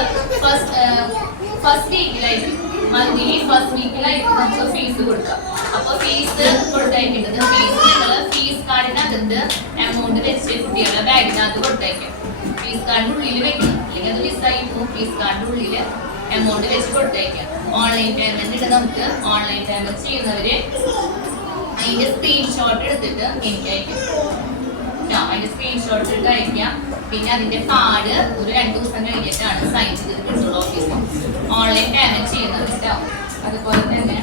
ഫസ്റ്റ് വീക്കിലായിരിക്കും. മന്ത്ലി ഫസ്റ്റ് വീക്കിലായിരിക്കും നമുക്ക് ഫീസ് കൊടുക്കുക. അപ്പോൾ ഫീസ് കൊടുത്തയക്കേണ്ടത് നിങ്ങൾ ഫീസ് കാർഡിനകത്ത് എമൗണ്ട് വെച്ച് കുട്ടികളുടെ ബാഗിനകത്ത് കൊടുത്തയക്കാം. ഫീസ് കാർഡിൻ്റെ ഉള്ളിൽ വെക്കണം, അല്ലെങ്കിൽ അത് മിസ്സായി പോകും. ഫീസ് കാർഡിൻ്റെ ഉള്ളിൽ എമൗണ്ട് വെച്ച് കൊടുത്തയക്കാം. ഓൺലൈൻ പേയ്മെന്റ് ഉണ്ട്. നമുക്ക് ഓൺലൈൻ പേയ്മെന്റ് ചെയ്യുന്നവര് അതിന്റെ സ്ക്രീൻഷോട്ട് എടുത്തിട്ട് എനിക്ക് അയക്കാം. അതിന്റെ സ്ക്രീൻഷോട്ട് എടുത്ത് അയക്കാം. പിന്നെ അതിന്റെ കാർഡ് ഒരു 2 ദിവസം കഴിഞ്ഞിട്ടാണ് സൈൻ ചെയ്ത് കിട്ടുള്ളൂ ഓഫീസിൽ. ഓൺലൈൻ പേയ്മെന്റ് ചെയ്യുന്നത് കേട്ടോ. അതുപോലെ തന്നെ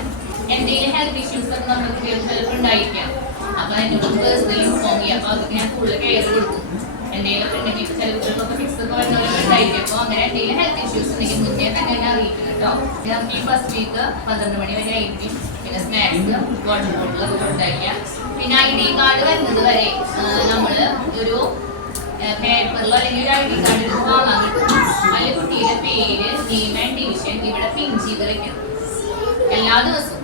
എന്തെങ്കിലും ഹെൽത്ത് ഇഷ്യൂസ് ഒക്കെ നമ്മുടെ കുട്ടികൾക്ക് ചിലപ്പോൾ ഉണ്ടായിരിക്കാം. അപ്പൊ എന്നോട് പേഴ്സണലി ഇൻഫോം ചെയ്യാം. അപ്പൊ അതൊക്കെ ഞാൻ കൂടുതൽ കെയർ കൊടുക്കും. എന്തെങ്കിലും ഉണ്ടെങ്കിൽ ചില കുട്ടികൾക്കൊക്കെ ഫിക്സ് ഒക്കെ വരുന്നവരൊക്കെ ഉണ്ടായിരിക്കും. അപ്പോൾ അങ്ങനെ എന്തെങ്കിലും ഹെൽത്ത് ഇഷ്യൂസ് ഉണ്ടെങ്കിൽ മുന്നേ തന്നെ എന്നെ അറിയിക്കും കേട്ടോ. നമുക്ക് ഈ ഫസ്റ്റ് വീക്ക് 12 മണി വരെ ആയിരിക്കും. പിന്നെ സ്നാക്സ് വാട്ടർ ബോട്ടിലൊക്കെ കൊടുത്തയക്കാം. പിന്നെ ID കാർഡ് വരുന്നത് വരെ നമ്മൾ ഒരു പേപ്പറിലോ അല്ലെങ്കിൽ ഒരു ID കാർഡ് വാങ്ങാൻ കിട്ടും. അതിൽ കുട്ടിയുടെ പേര്, നെയിം ആൻഡ് ഡിവിഷൻ ഇവിടെ പിൻ ചെയ്ത് വെക്കണം എല്ലാ ദിവസവും.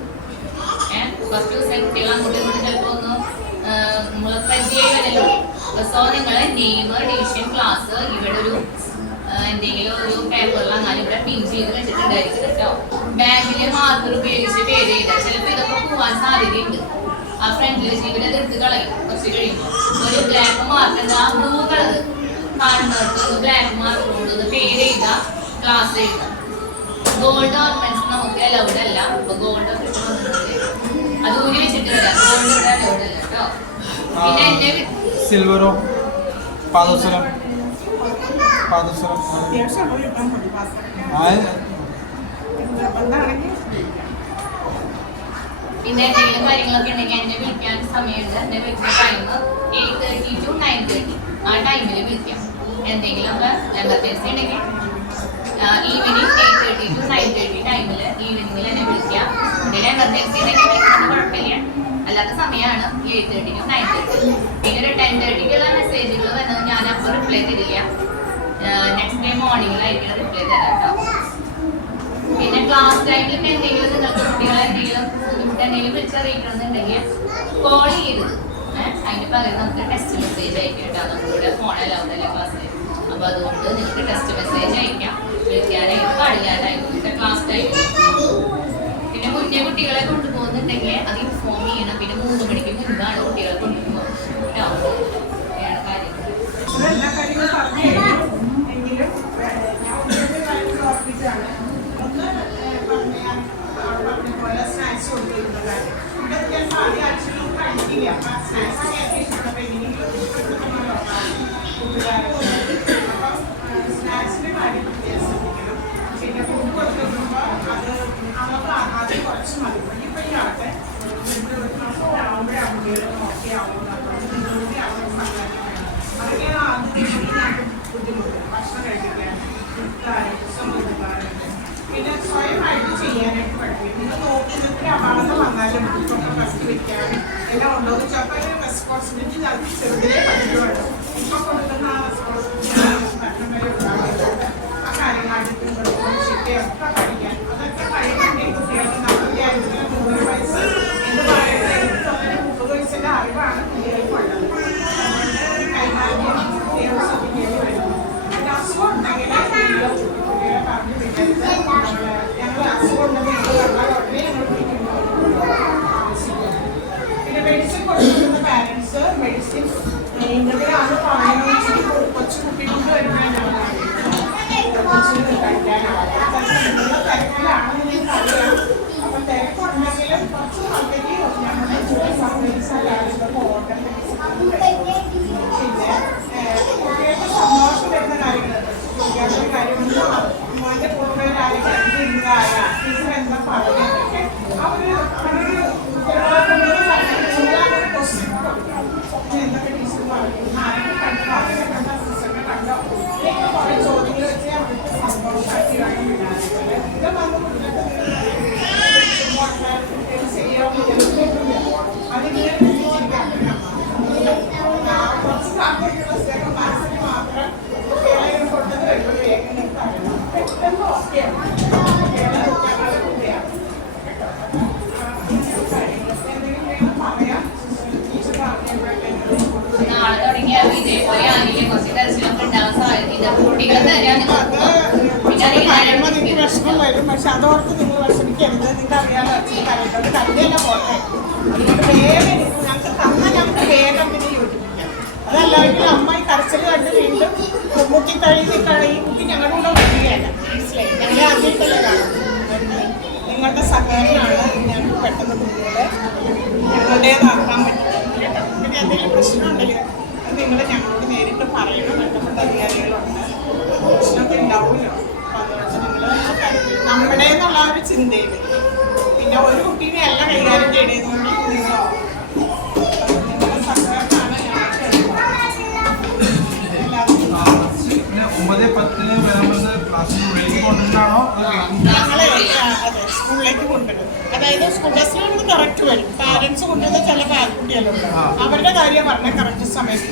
ഫസ്റ്റ് ദിവസം കുട്ടികൾ അങ്ങോട്ടും ഇങ്ങോട്ടും ചിലപ്പോൾ ഒന്ന് നമ്മൾ പരിചയം വരല്ലോ. സോ നിങ്ങളെ നെയിം, ഡിവിഷൻ, ക്ലാസ് ഇവിടെ ഒരു എന്തെങ്കിലും ഒരു പേപ്പറിൽ അങ്ങനെ ഇവിടെ പിൻ ചെയ്ത് വെച്ചിട്ടുണ്ടായിരിക്കും കേട്ടോ. ബാഗിലെ മാർക്കർ ഉപയോഗിച്ച് പേര് ചെയ്താൽ ചിലപ്പോൾ ഇതൊക്കെ പോവാൻ സാധ്യതയുണ്ട്. ആ ഫ്രണ്ടിൽ വെച്ച് ഇവിടെ എടുത്ത് കളയും. കുറച്ച് കഴിയുമ്പോൾ ഒരു ബ്ലാക്ക് മാർക്ക് ആ ബ്ലൂ കളർ കാണുന്നവർക്ക് ബ്ലാക്ക് മാർക്കറോട് പേര് ചെയ്താൽ ക്ലാസ് എഴുതാം. ഗോൾഡ് ഓർണമെന്റ്സ് നമുക്ക് അലൗഡ് അല്ല. ഇപ്പൊ ഗോൾഡ് ഒക്കെ അത് ഊരി വെച്ചിട്ട് വരാം. ഗോൾഡ് ഇവിടെ അലൗഡ് അല്ല കേട്ടോ. പിന്നെ എന്റെ സിൽവറോ പാദസരം പാദസരം അത്യാവശ്യം നമ്മൾ ഇട്ടാൽ മതി പാത്രമൊക്കെ നിർബന്ധമാണെങ്കിൽ പിന്നെ എന്തെങ്കിലും കാര്യങ്ങളൊക്കെ ഉണ്ടെങ്കിൽ എന്നെ വിളിക്കാൻ സമയമുണ്ട്. എന്നെ വിളിക്കുന്ന ടൈം 8:30 to 9:30 ആ ടൈമിൽ വിളിക്കാം. എന്തെങ്കിലും എമർജൻസി ഉണ്ടെങ്കിൽ ഈവനിങ് 8:30 to 9:30 ടൈമിൽ ഈവനിങ്ങിൽ എന്നെ വിളിക്കാം. എന്തെങ്കിലും എമർജൻസി ഉണ്ടെങ്കിൽ വിളിക്കുന്നത് കുഴപ്പമില്ല. അല്ലാത്ത സമയമാണ് 8:30 to 9:30. പിന്നെ ഒരു 10:30ക്കുള്ള മെസ്സേജുകൾ വരുന്നത് ഞാൻ അപ്പോൾ റിപ്ലൈ തരില്ല. നെക്സ്റ്റ് ഡേ മോർണിംഗിലായിരിക്കും റിപ്ലൈ തരാം കേട്ടോ. പിന്നെ ക്ലാസ് ടൈമിൽ എന്തെങ്കിലും നിങ്ങൾക്ക് കുട്ടികളെ എന്തെങ്കിലും വിളിച്ചറിയിക്കണമെന്നുണ്ടെങ്കിൽ കോൾ ചെയ്യരുത്. അതിന് പകരം നമുക്ക് ടെക്സ്റ്റ് മെസ്സേജ് അയക്കാം കേട്ടോ. നമുക്കിവിടെ ഫോൺ അല്ലാവുന്നല്ലേ ക്ലാസ്സിൽ. അപ്പോൾ അതുകൊണ്ട് നിങ്ങൾക്ക് ടെക്സ്റ്റ് മെസ്സേജ് അയക്കാം. വിളിക്കാനായിട്ട് പാടില്ലാതായിട്ട് ക്ലാസ് ടൈമിൽ. പിന്നെ മുന്നേ കുട്ടികളെ കൊണ്ടുപോകുന്നുണ്ടെങ്കിൽ അത് ഇൻഫോം ചെയ്യണം. പിന്നെ 3 മണിക്ക് മുൻപാണ് കുട്ടികളെ കൊണ്ടുപോകുന്നത് കേട്ടോ. അങ്ങനെയാണ് കാര്യങ്ങൾ. എല്ലാ കാര്യങ്ങളും പറഞ്ഞു എങ്കിലും ഞാൻ ഓർപ്പിച്ചാണ് ഒന്ന് പറഞ്ഞ പോലെ സ്നാക്സ് കൊടുത്തിരുന്ന കാര്യം. ഇവിടെ ചിലപ്പോൾ ആദ്യം ആക്ച്വലി കഴിക്കില്ല. അപ്പം സ്നാക്സ് ഇഷ്ടപ്പെട്ടപ്പോൾ എങ്ങനെയെങ്കിലും ഇഷ്ടപ്പെടുന്നല്ലോ കൂട്ടുകാരും. അപ്പം സ്നാക്സിൻ്റെ കാര്യം പ്രത്യേകം ശ്രദ്ധിക്കണം. പിന്നെ ഫുഡ് കൊടുത്തിരുമ്പോൾ അത് നമുക്ക് ആദ്യം കുറച്ച് മതി. ഇപ്പം ഈ ആട്ടെ ആവുമ്പോഴാകുമ്പോഴും ഒക്കെ ആവും. അതൊക്കെയാണ് ആദ്യം ബുദ്ധിമുട്ട്. ഭക്ഷണം കഴിക്കാൻ സമ്മതിക്കാറുണ്ട്. പിന്നെ സ്വയമായിട്ട് ചെയ്യാനായിട്ട് പഠിക്കും. നിങ്ങൾ നോക്കി നിൽക്കുന്ന അപകടം വന്നാലും ഇപ്പൊക്കെ ഫസ്റ്റ് വെക്കാനും എല്ലാം ഉണ്ടോ ചിലപ്പോൾ ഒരു റെസ്പോൺസിബിലിറ്റി നമുക്ക് ചെറുതിലേ പഠിക്കുവാണ്. ഇപ്പൊ കൊടുക്കുന്ന ആ റെസ്പോൺസിബിലിറ്റി ഭക്ഷണം വരെ ഉണ്ടാവുന്നത് ആ കാര്യങ്ങളായിട്ട് ചിട്ടയൊക്കെ പഠിക്കാൻ അതൊക്കെ കഴിയുന്നുണ്ടെങ്കിൽ കുട്ടികൾക്ക് നമ്മൾ വിചാരിക്കുന്ന 3 വയസ്സ് എന്ന് പറയുന്നത് എനിക്ക് തന്നെ 30 വയസ്സിൻ്റെ അറിവാണ് കുട്ടികൾക്ക് ഉള്ളത്. കൈമാറിയ കുട്ടികൾ ശ്രദ്ധിക്കേണ്ടി വരുന്നു. പിന്നെ അസുഖം ഉണ്ടെങ്കിൽ കുട്ടികളെ പറഞ്ഞു വിടരുത്. ഞങ്ങൾ അസുഖം ഉണ്ടെങ്കിൽ ഉടനെ ഞങ്ങൾ വിളിക്കുന്നു. പിന്നെ മെഡിസിൻ കൊടുക്കുന്ന പാരൻസ് മെഡിസിൻ ഇന്നതിലാണ് പറയുന്നത്. കൊച്ചു കുട്ടി കൊണ്ട് വരുമ്പോഴാണ് കൊച്ചിന് കഴിക്കാനാണ് തിരക്കിലാണെന്ന് നിങ്ങൾക്ക് അറിയാം. അപ്പം തിരക്കുണ്ടെങ്കിലും കുറച്ച് ആൾക്കാർക്ക് ഞങ്ങളുടെ സർവീസ് അല്ലാതെ ഓർഡർ മെഡിസിൻ പിന്നെ കുട്ടികൾക്ക് സന്തോഷം വരുന്ന കാര്യങ്ങളുണ്ട്. കുട്ടികളുടെ കാര്യമുണ്ട്. മോൻ്റെ കൂടെ ആരും കണ്ടിരുന്നതായ ടീച്ചർ എന്താ പറയുന്നതൊക്കെ അവരൊരു ക്വസ്റ്റ്യൻ എന്തൊക്കെ ടീച്ചർ പറഞ്ഞു ആരൊക്കെ കണ്ടോ അവരൊക്കെ കണ്ടോ സിസ്റ്ററിനെ കണ്ടോ ഇതൊക്കെ കുറേ ചോദ്യങ്ങൾ വെച്ച് അവർക്ക് സന്തോഷമാക്കി വേണം വിടാനായിട്ട്. ഇത് വന്ന് കുട്ടികൾക്ക് ശരിയാവുന്നില്ല അതിങ്ങനെ കുറച്ച് താല്പര്യമുള്ള സ്ഥലം മനസ്സിന് മാത്രം കുട്ടികളെ കൊണ്ടത് വരുമ്പോൾ വേഗം പറയണം. പെട്ടെന്ന് ഓക്കെയാണ് കുട്ടികളെ ഞങ്ങളുടെ കൂടെയാണ് കേട്ടോ. എന്തെങ്കിലും വേണം പറയാം. ടീച്ചർ പറഞ്ഞപ്പോഴത്തേക്കും നാളെ തുടങ്ങിയാൽ ഇതേപോലെ ആരെങ്കിലും കുറച്ച് കരച്ചിലൊക്കെ ഉണ്ടാവാൻ സാധ്യതയില്ല. കുട്ടികളെ തരാൻ പറയുമ്പോൾ നിങ്ങൾക്ക് വിഷമം വരും. പക്ഷെ അതോർത്ത് നിങ്ങൾ വിഷമിക്കരുത്. നിങ്ങൾക്ക് അറിയാതെ പറയുന്നത് കരുതല്ല പോട്ടെ. അതുകൊണ്ട് വേഗം ഞങ്ങൾക്ക് ഞങ്ങൾക്ക് വേഗം പിന്നെ യോജിപ്പിക്കാം. അതല്ലെങ്കിൽ അമ്മ ഈ കരച്ചിൽ കണ്ട് വീണ്ടും മുട്ടി തഴുകി ഈ കുട്ടി ഞങ്ങളുടെ കൂടെ വരികയല്ല. മനസ്സിലായി? ഞങ്ങളെ ആദ്യമായിട്ടല്ലേ കാണുന്നത്. അതുകൊണ്ട് നിങ്ങളുടെ സഹകരണമാണ് ഞങ്ങൾക്ക് പെട്ടെന്ന് കുട്ടികളെ ഞങ്ങളുടേതാക്കാൻ പറ്റും കേട്ടോ. പിന്നെ എന്തെങ്കിലും പ്രശ്നം ഉണ്ടെങ്കിൽ അത് നിങ്ങൾ ഞങ്ങളോട് നേരിട്ട് പറയണം. ബന്ധപ്പെട്ട അധികാരികളുണ്ട്. പ്രശ്നമൊക്കെ ഉണ്ടാവുമല്ലോ. അപ്പോൾ അതുകൊണ്ട് നിങ്ങൾ നമ്മുടെ എന്നുള്ള ഒരു ചിന്തയിൽ പിന്നെ ഒരു കുട്ടീനെ എല്ലാം കൈകാര്യം ചെയ്യണേന്നുകൊണ്ട് നിങ്ങളോ നിങ്ങളുടെ സഹകരണമാണ് ഞങ്ങൾക്ക് 9:10 വരുമ്പോൾ ക്ലാസ്സിനുള്ളിലേക്ക് കൊണ്ടിട്ടാണോ ഞങ്ങളെ അതെ സ്കൂളിലേക്ക് കൊണ്ടുവരും. അതായത് സ്കൂൾ ബസ്സിലൊന്ന് കറക്റ്റ് വരും. പാരൻസ് കൊണ്ടുവന്ന ചില കുട്ടികളുണ്ട്. അവരുടെ കാര്യം പറഞ്ഞാൽ കറക്റ്റ് സമയത്ത്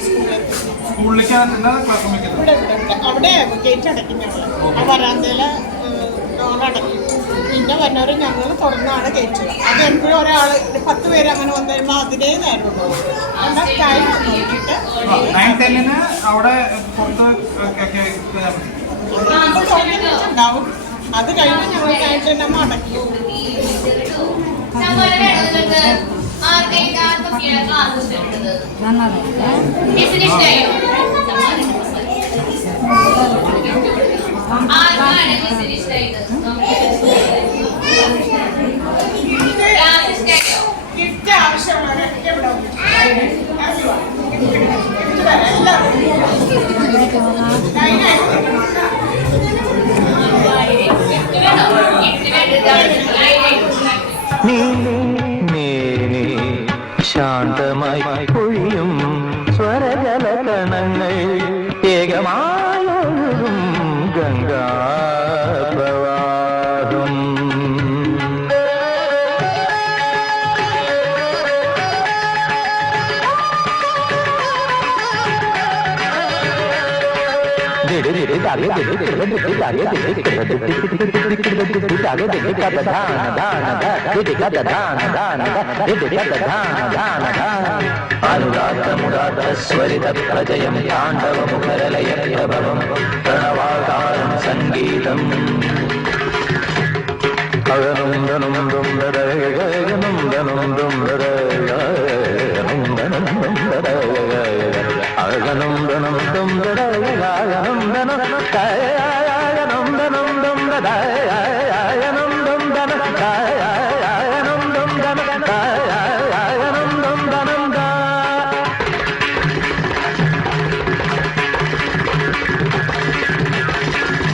സ്കൂളിലേക്കാണ് ക്ലാസ് ഇവിടെ അവിടെ ഗേറ്റ് അടയ്ക്കും. ഞങ്ങൾ ആ വരാന്തയിലെ ഡോർ അടയ്ക്കും. പിന്നെ വന്നവർ ഞങ്ങൾ തുറന്നാണ് കയറ്റുക. അത് എപ്പോഴും ഒരാൾ 10 പേര് അങ്ങനെ വന്നു കഴിയുമ്പോൾ അതിനേ നേരമുള്ളൂ. അതുകൊണ്ട് ടൈം നോക്കിയിട്ട് 9:10 അവിടെ പുറത്ത് ഉണ്ടാവും. അത് കഴിഞ്ഞ് ഞങ്ങൾ കഴിഞ്ഞ അടയ്ക്കും. ഗിഫ്റ്റ് ആവശ്യമുള്ളവരൊക്കെ ഇവിടെ എല്ലാവരും പൊഴിയും സ്വരജലകണങ്ങൾ ഏകമായൊഴുകും ഗംഗാപ്രവാഹം. അനുദാത്തമുദാത്തസ്വരിത പ്രജയം താണ്ഡവമുഖരലയ പ്രഭവം പ്രണവാകാരം സംഗീതം.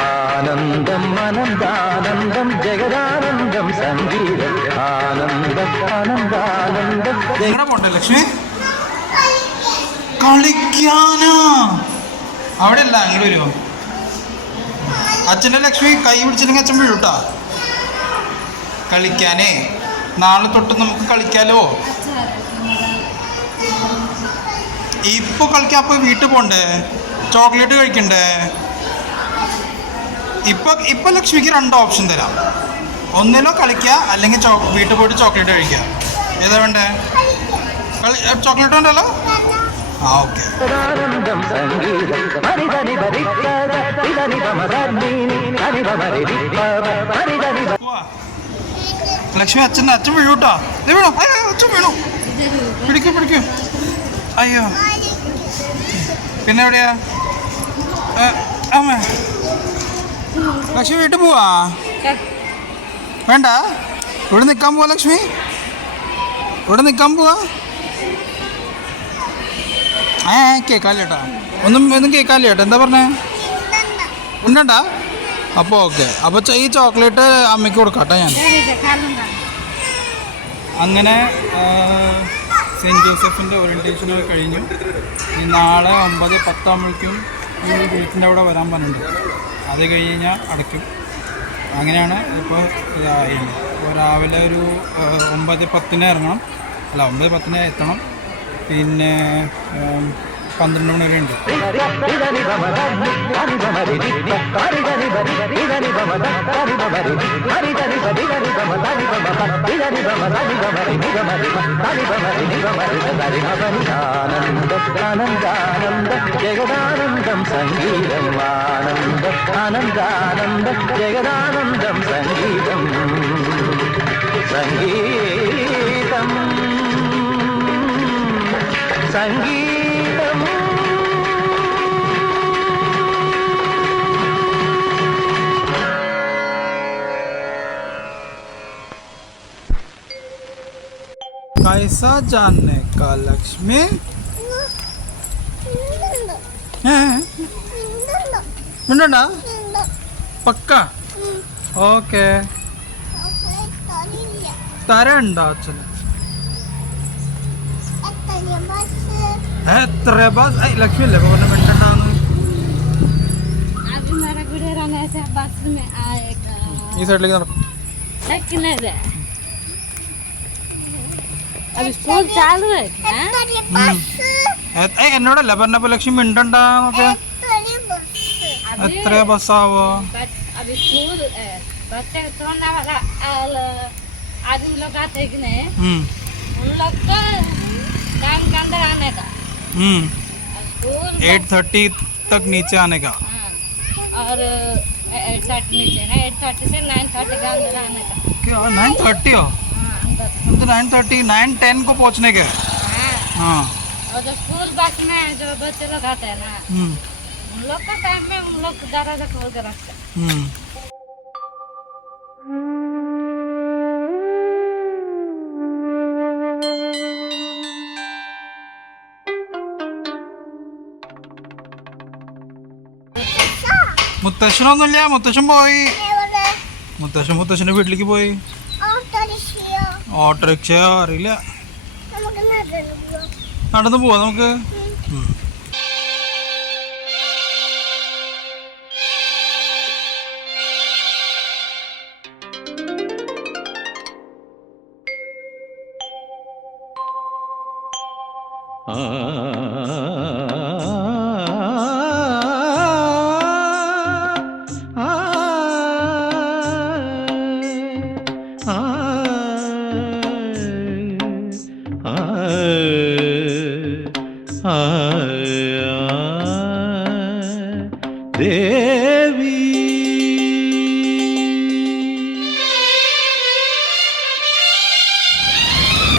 ആനന്ദം അനന്താനന്ദം ജഗദാനന്ദം സംഗീതം ആനന്ദം ആനന്ദാനന്ദം. എങ്ങനെ പോണ്ടേ ലക്ഷ്മി? കളിക്കാനാ? അവിടെ അല്ല, അങ്ങോട്ട് വരുമോ? അച്ഛൻ്റെ ലക്ഷ്മി കൈ പിടിച്ചില്ലെങ്കിൽ അച്ഛൻ വീഴൂട്ടാ. കളിക്കാനേ നാളെ തൊട്ട് നമുക്ക് കളിക്കാലോ. ഇപ്പൊ കളിക്കാൻ അപ്പൊ വീട്ടിൽ പോണ്ടേ, ചോക്ലേറ്റ് കഴിക്കണ്ടേ? ഇപ്പൊ ലക്ഷ്മിക്ക് 2 ഓപ്ഷൻ തരാം. ഒന്നിലോ കളിക്കുക അല്ലെങ്കിൽ വീട്ടിൽ പോയിട്ട് ചോക്ലേറ്റ് കഴിക്കുക. ഏതാ വേണ്ടേ? ചോക്ലേറ്റ് വേണ്ടല്ലോ? ആ ഓക്കെ. ലക്ഷ്മി അച്ഛൻ വീഴൂട്ടോ. വീണോ? അച്ഛൻ വീണു. പിടിക്കൂ. അയ്യോ, പിന്നെ എവിടെയാ അമ്മ? ലക്ഷ്മി വീട്ടിൽ പോവാ? വേണ്ട, ഇവിടെ നിൽക്കാൻ പോവാ ലക്ഷ്മി? ഇവിടെ നിൽക്കാൻ പോവാ? കേൾക്കാല്ല ചേട്ടാ, ഒന്നും കേൾക്കാല്ല ചേട്ടാ. എന്താ പറഞ്ഞേ? ഉണ്ടണ്ട? അപ്പോൾ ഓക്കെ. അപ്പോൾ ഈ ചോക്ലേറ്റ് അമ്മയ്ക്ക് കൊടുക്കാട്ടോ ഞാൻ. അങ്ങനെ സെൻറ്റ് ജോസഫിൻ്റെ ഓറിയൻറ്റേഷനൊക്കെ കഴിഞ്ഞു. നാളെ 9:10 ആകുമ്പോഴേക്കും വീട്ടിൻ്റെ അവിടെ വരാൻ പറഞ്ഞിട്ടുണ്ട്. അത് കഴിഞ്ഞ് കഴിഞ്ഞാൽ അടയ്ക്കും. അങ്ങനെയാണ് ഇപ്പോൾ ഇതായത്. ഇപ്പോൾ രാവിലെ ഒരു 9:10 ഇറങ്ങണം, അല്ല 9:10 എത്തണം. പിന്നെ 12 മണി വരെ ഉണ്ട്. ജഗദാനന്ദം സംഗീതം ആനന്ദം ആനന്ദാനന്ദം ജഗദാനന്ദം സംഗീതം സംഗീതം സംഗീതം. कैसा जानने का लक्ष्मी? मिनटा पक्का? ओके. തരണ്ട അച്ഛന്. എത്ര ബസ്? ലക്ഷ്മി അല്ലേ പറഞ്ഞ മിണ്ടണ്ടാന്ന്. ഈ സൈഡിലേക്ക് നടക്കും. എന്നോടല്ല പറഞ്ഞപ്പോ ലക്ഷ്മി മിണ്ടണ്ടാന്നൊക്കെ. എത്ര ബസ്സാവോ? आदमी लोग आते हैं कि नहीं, उन लोग को टाइम के अंदर आने का, 8:30 तक नीचे आने का, और 8:30 नीचे है, 8:30 से 9:30 के अंदर आने का. क्या 9:30 हो? तो 9:30 9:10 को पहुंचने के. हाँ. और जो स्कूल बस में जो बच्चे लोग आते हैं ना, उन लोग का टाइम में उन लोग दरवाजा खोल के रखते हैं. മുത്തശ്ശനൊന്നുമില്ല, മുത്തശ്ശൻ പോയി. മുത്തശ്ശൻ്റെ വീട്ടിലേക്ക് പോയി. ഓട്ടോറിക്ഷ അറിയില്ല. നടന്നു പോവാം നമുക്ക്. ദേവി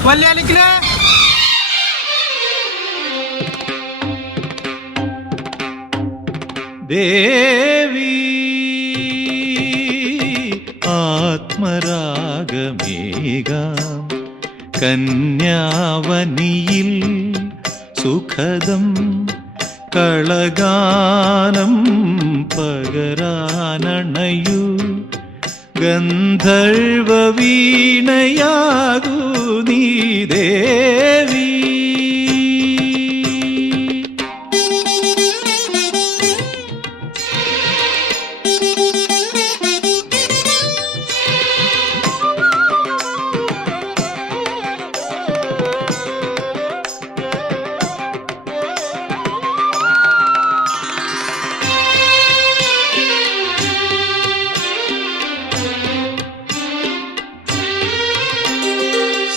വല്യാലിക്കിലെ ദേവി ആത്മരാഗമേകാം കന്യാവനിയിൽ സുഖദം കളഗാനം പകരാനണയു ഗന്ധർവ വീണയാകൂ നീ ദേവി.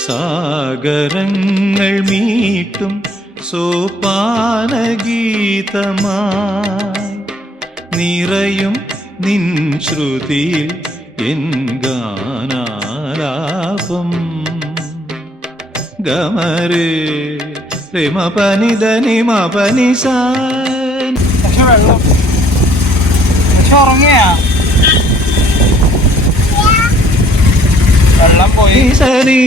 സാഗരങ്ങൾ മീട്ടും സോപാനഗീതമായി നിറയും നിൻ ശ്രുതിയിൽ എൻ ഗാനാലാപം ഗമരേ രമപനിധനി മപനിസാൻ. ഉറങ്ങിയാ വെള്ളം പോയി. സനി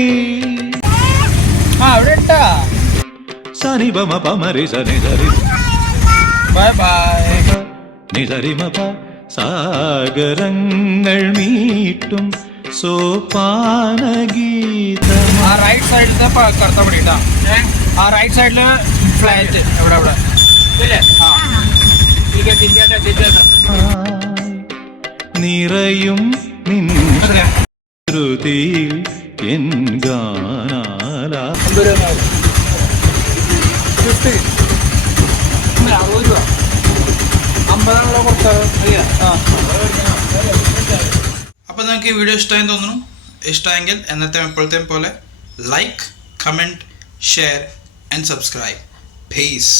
അവിടെ ഇട്ടാ. സനി ബമ പമരി സനി സരി ബൈ ബൈ. നിസരിമപ സാഗരങ്ങൾ മീട്ടും സോപാനഗീതം. ആ റൈറ്റ് സൈഡിലത്തെ കറുത്ത പടിട്ടാ. ആ റൈറ്റ് സൈഡില് ഫ്ലാറ്റ് എവിടെ എവിടെ ഇല്ലേ? ആ നിറയും നിൻ ശ്രുതിയിൽ എൻ ഗാനാലാ. അപ്പോൾ നിങ്ങൾക്ക് ഈ വീഡിയോ ഇഷ്ടമായി തോന്നുന്നു. ഇഷ്ടമെങ്കിൽ എന്നത്തെയും എപ്പോഴത്തെയും പോലെ like, comment, share and subscribe. Peace.